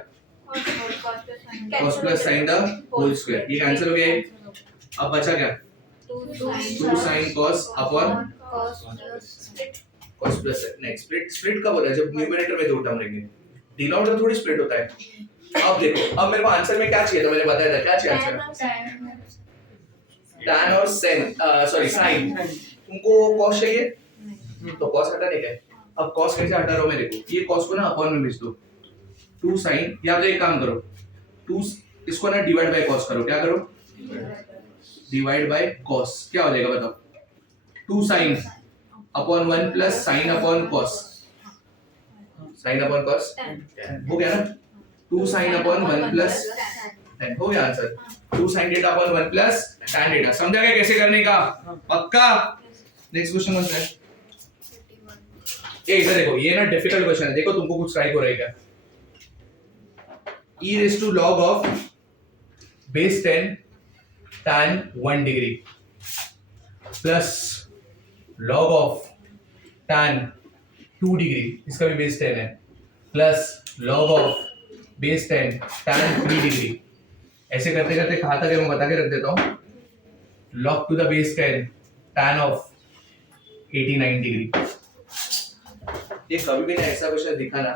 cos plus sin the whole square, ये आंसर हो गया. अब बचा क्या 2 sin cos upon cos plus, next split, split कब होता है, जब न्यूमरेटर में दो टर्म रहेंगे, डिनोमिनेटर थोड़ी स्प्लिट होता है. अब देखो, अब मेरे को आंसर में क्या चाहिए था, मैंने बताया था क्या चाहिए आंसर, tan और sin, सॉरी sin. तुमको cos चाहिए, तो cos हटा नहीं है. अब cos कैसे हटा रहा हूं मैं, देखो ये cos को ना अपॉन में भेज दो, 2 sin, या तो एक काम करो 2 इसको ना डिवाइड बाय cos करो, क्या करो डिवाइड बाय cos, क्या हो जाएगा बताओ, 2 sin upon 1 plus sin upon cos, sin upon cos हो गया ना, 2 sin अपॉन 1 प्लस tan, हो गया answer. 2 sin theta upon 1 plus tan theta. समझा क्या कैसे करने का, पक्का. नेक्स्ट क्वेश्चन कौन सा है, ये इधर देखो, ये ना डिफिकल्ट क्वेश्चन है, देखो तुमको कुछ ट्राई हो रहेगा. e raised to log of base 10 tan 1 degree plus log of tan 2 degree, इसका भी base 10 है, plus log of base 10 tan 3 degree. ऐसे करते करते कहाँ तक है मैं बता के रख देता हूँ, log to the base 10 tan of 89 degree. ये कभी भी ना ऐसा क्वेश्चन दिखा ना,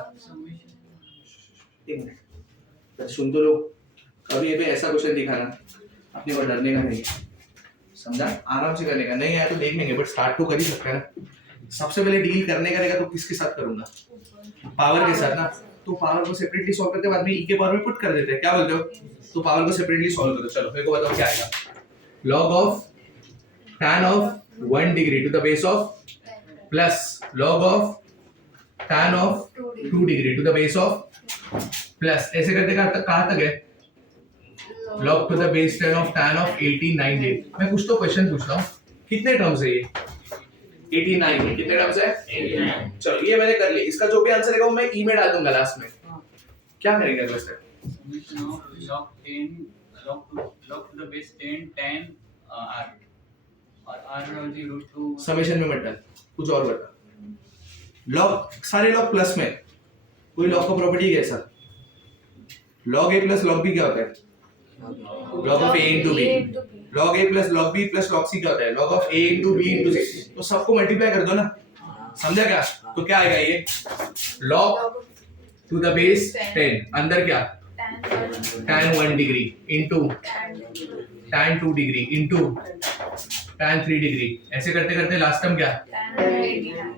एक मिनट सुन तो लो, कभी ये भी ऐसा क्वेश्चन दिखा ना, अपने को डरने का नहीं, समझा, आराम से करने का. नहीं आया तो देख लेंगे, बट स्टार्ट तो कर ही सकते हैं ना. सबसे पहले डील करने का रहेगा तो किसके साथ करूंगा, पावर के साथ ना. तो पावर को सेपरेटली सॉल्व करते बाद में ई के पावर में पुट कर देते हैं, क्या बोलते हो, तो पावर को सेपरेटली सॉल्व करो. चलो मेरे को बताओ क्या आएगा, log of tan of 1 degree to the base of plus log of tan of 2 degree to the base of plus, ऐसे करते कहां तक है, log to the base 10 of tan of 89 degree. मैं कुछ तो क्वेश्चन पूछ रहा हूं, कितने टर्म्स है ये, 89 में कितने टर्म्स है 89. चलो ये मैंने कर लिया, इसका जो भी आंसर रहेगा वो मैं ई में डाल दूंगा लास्ट में. क्या करेंगे अगला step, log to the base 10 tan r और r is root 2. समेशन में मत डाल, कुछ और बता. लॉग, सारे लॉग प्लस में, कोई लॉग का प्रॉपर्टी है ऐसा, log a plus log b क्या होता है log of a into b, log a plus log b plus log c क्या होता है? log of a into b into c. तो सबको मल्टीप्लाई कर दो ना, समझा क्या? तो क्या आएगा ये? log to the base 10 अंदर क्या? tan 1 degree into tan 2 degree into tan 3 degree, ऐसे करते करते लास्ट टर्म क्या?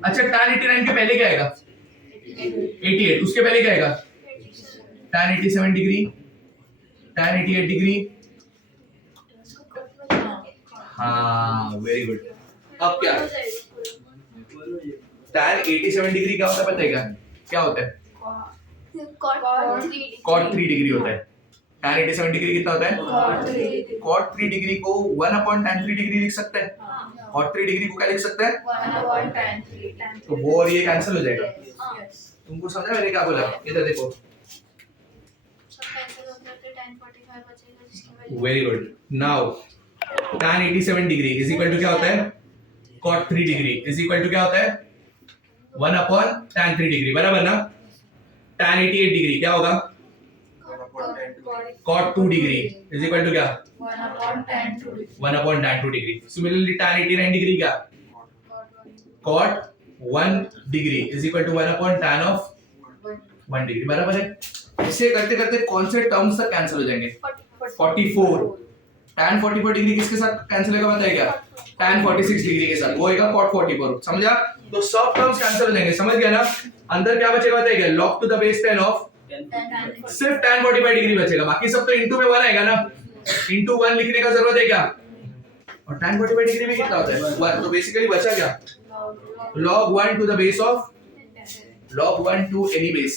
अच्छा tan 89 के पहले क्या आएगा? 88, उसके पहले क्या आएगा? tan 87 degree, tan 88 degree. हाँ वेरी गुड। अब क्या? tan 87 डिग्री क्या होता है पता है क्या? क्या होता है? cot 3 डिग्री होता है। tan 87 डिग्री कितना होता है? cot 3 डिग्री को 1 upon tan 3 डिग्री लिख सकते हैं। cot 3 डिग्री को क्या लिख सकते हैं? तो वो और ये कैंसिल हो जाएगा। तुमको समझा मैंने क्या बोला? इधर देखो। Very good. Now tan 87 degree is equal to क्या होता है? cot 3 degree is equal to क्या होता है? 1 upon tan 3 डिग्री, बराबर ना? tan 88 डिग्री क्या होगा? cot 2 degree is equal to क्या? 1 upon tan 2 degree. Similarly tan 89 degree क्या? cot 1 degree is equal to 1 upon tan of 1 degree, बराबर है? ऐसे करते करते कौन से टर्म्स तक कैंसिल हो जाएंगे? 44। tan 44 डिग्री किसके साथ कैंसिल होगा बताइए क्या? tan 46 डिग्री के साथ, वो होगा cot 44। समझा? तो सब टर्म्स कैंसिल हो जाएंगे, समझ गया ना? अंदर क्या बचेगा बताइए क्या? log to the base 10 of सिर्फ tan 45 डिग्री बचेगा, बाकी सब तो इनटू में 1 आएगा ना। इनटू 1 लिखने का जरूरत है क्या? और tan 45 डिग्री में कितना होता है? 1। तो बेसिकली बचा क्या? log 1 to the base of log 1 to any base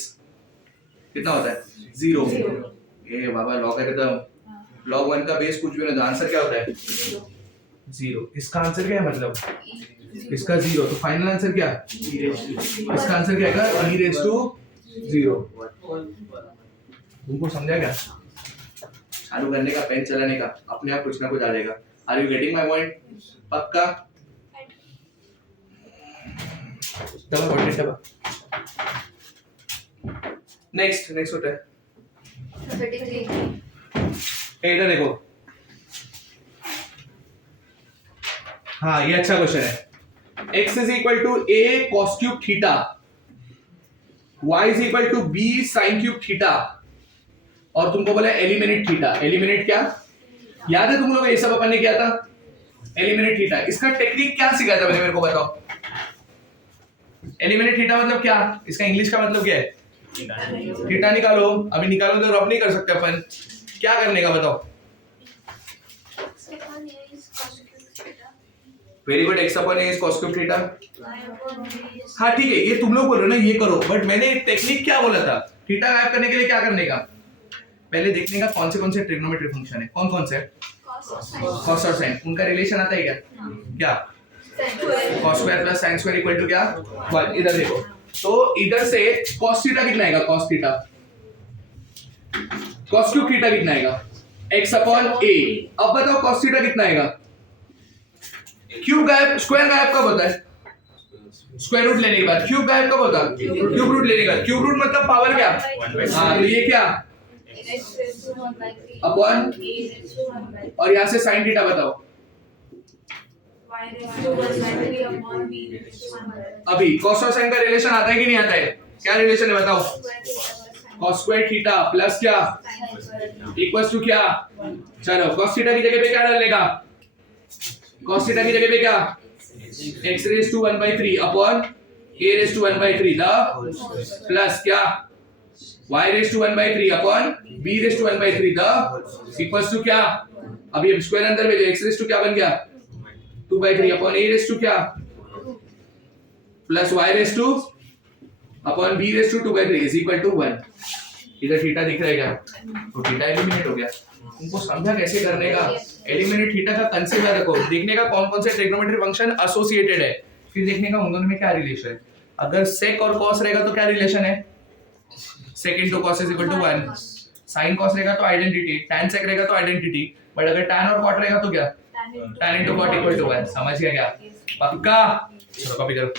कितना होता है? 0। ये बाबा लॉगरिथम log 1 का बेस कुछ भी नहीं, आंसर क्या होता है? 0। इसका आंसर क्या है मतलब? इसका 0। तो फाइनल आंसर क्या? इसका आंसर क्या आएगा? e raised to 0। तुमको समझा क्या? चालू करने का, पेन चलाने का, अपने आप कुछ ना कुछ आ जाएगा। Are you getting my point? पक्का? नेक्स्ट होता है इधर देखो। हाँ ये अच्छा क्वेश्चन है। x is equal to a cos cube theta, y is equal to b sin cube theta, और तुमको बोला एलिमिनेट थीटा। एलिमिनेट क्या याद है तुम लोग? ये सब अपन ने किया था, एलिमिनेट थीटा। इसका टेक्निक क्या सिखाया था मैंने, मेरे को बताओ। एलिमिनेट थीटा मतलब क्या? इसका इंग्लिश का मतलब क्या है? थीटा निकालो। अभी निकालो तो रब नहीं कर सकते अपन। क्या करने का बताओ? Very good. x upon a is cos cube theta. हाँ ठीक है, ये तुम लोग बोल रहे हो ना ये करो, बट मैंने टेक्निक क्या बोला था? थीटा गायब करने के लिए क्या करने का? पहले देखने का कौन से ट्रिग्नोमेट्री फंक्शन है, कौन से? cos और sin, उनका रिलेशन आता है क्या? क्या? cos square plus sin square equal to क्या? 1। इधर देखो, तो इधर से cos थीटा कितना आएगा? cos theta, cos cube theta कितना आएगा? x upon a। अब बताओ cos थीटा कितना आएगा? क्यूब गायब, स्क्वायर गायब कब होता है? स्क्वायर रूट लेने के बाद। क्यूब गायब कब होता है? क्यूब रूट लेने के बाद। क्यूब रूट मतलब पावर क्या? हाँ तो ये क्या? अपॉन, और यहाँ से साइन थीटा बताओ। अभी cos और sin का रिलेशन आता है कि नहीं आता है? क्या रिलेशन है बताओ? cos स्क्वायर थीटा प्लस क्या इक्वल्स टू क्या? चलो cos थीटा की जगह पे क्या डालने का? cos थीटा की जगह पे क्या? x raise to 1/3 upon a raise to 1/3 the plus क्या? y raise to 1/3 upon b raise to 1/3 the equals to क्या? अभी अब स्क्वायर अंदर भेजो, x रेज़ टू क्या बन गया? 2/3 अपॉन a रेज़ टू क्या? Plus y raise to upon b raise to 2/3 is equal to 1। इधर थीटा दिख रहा है क्या? तो थीटा एलिमिनेट हो गया। तुमको समझा कैसे करने का? एलिमिनेट थीटा का कंसेप्ट याद रखो, देखने का कौन से ट्रिग्नोमेट्री फंक्शन एसोसिएटेड है, फिर देखने का उन दोनों में क्या रिलेशन है। अगर sec और cos रहेगा तो क्या रिलेशन है? sec into cos is equal to 1। sin cos रहेगा तो आइडेंटिटी, tan sec रहेगा तो आइडेंटिटी, बट अगर tan और cot रहेगा तो क्या? tan into cot equal to 1। समझ गया क्या? पक्का? चलो कॉपी करो।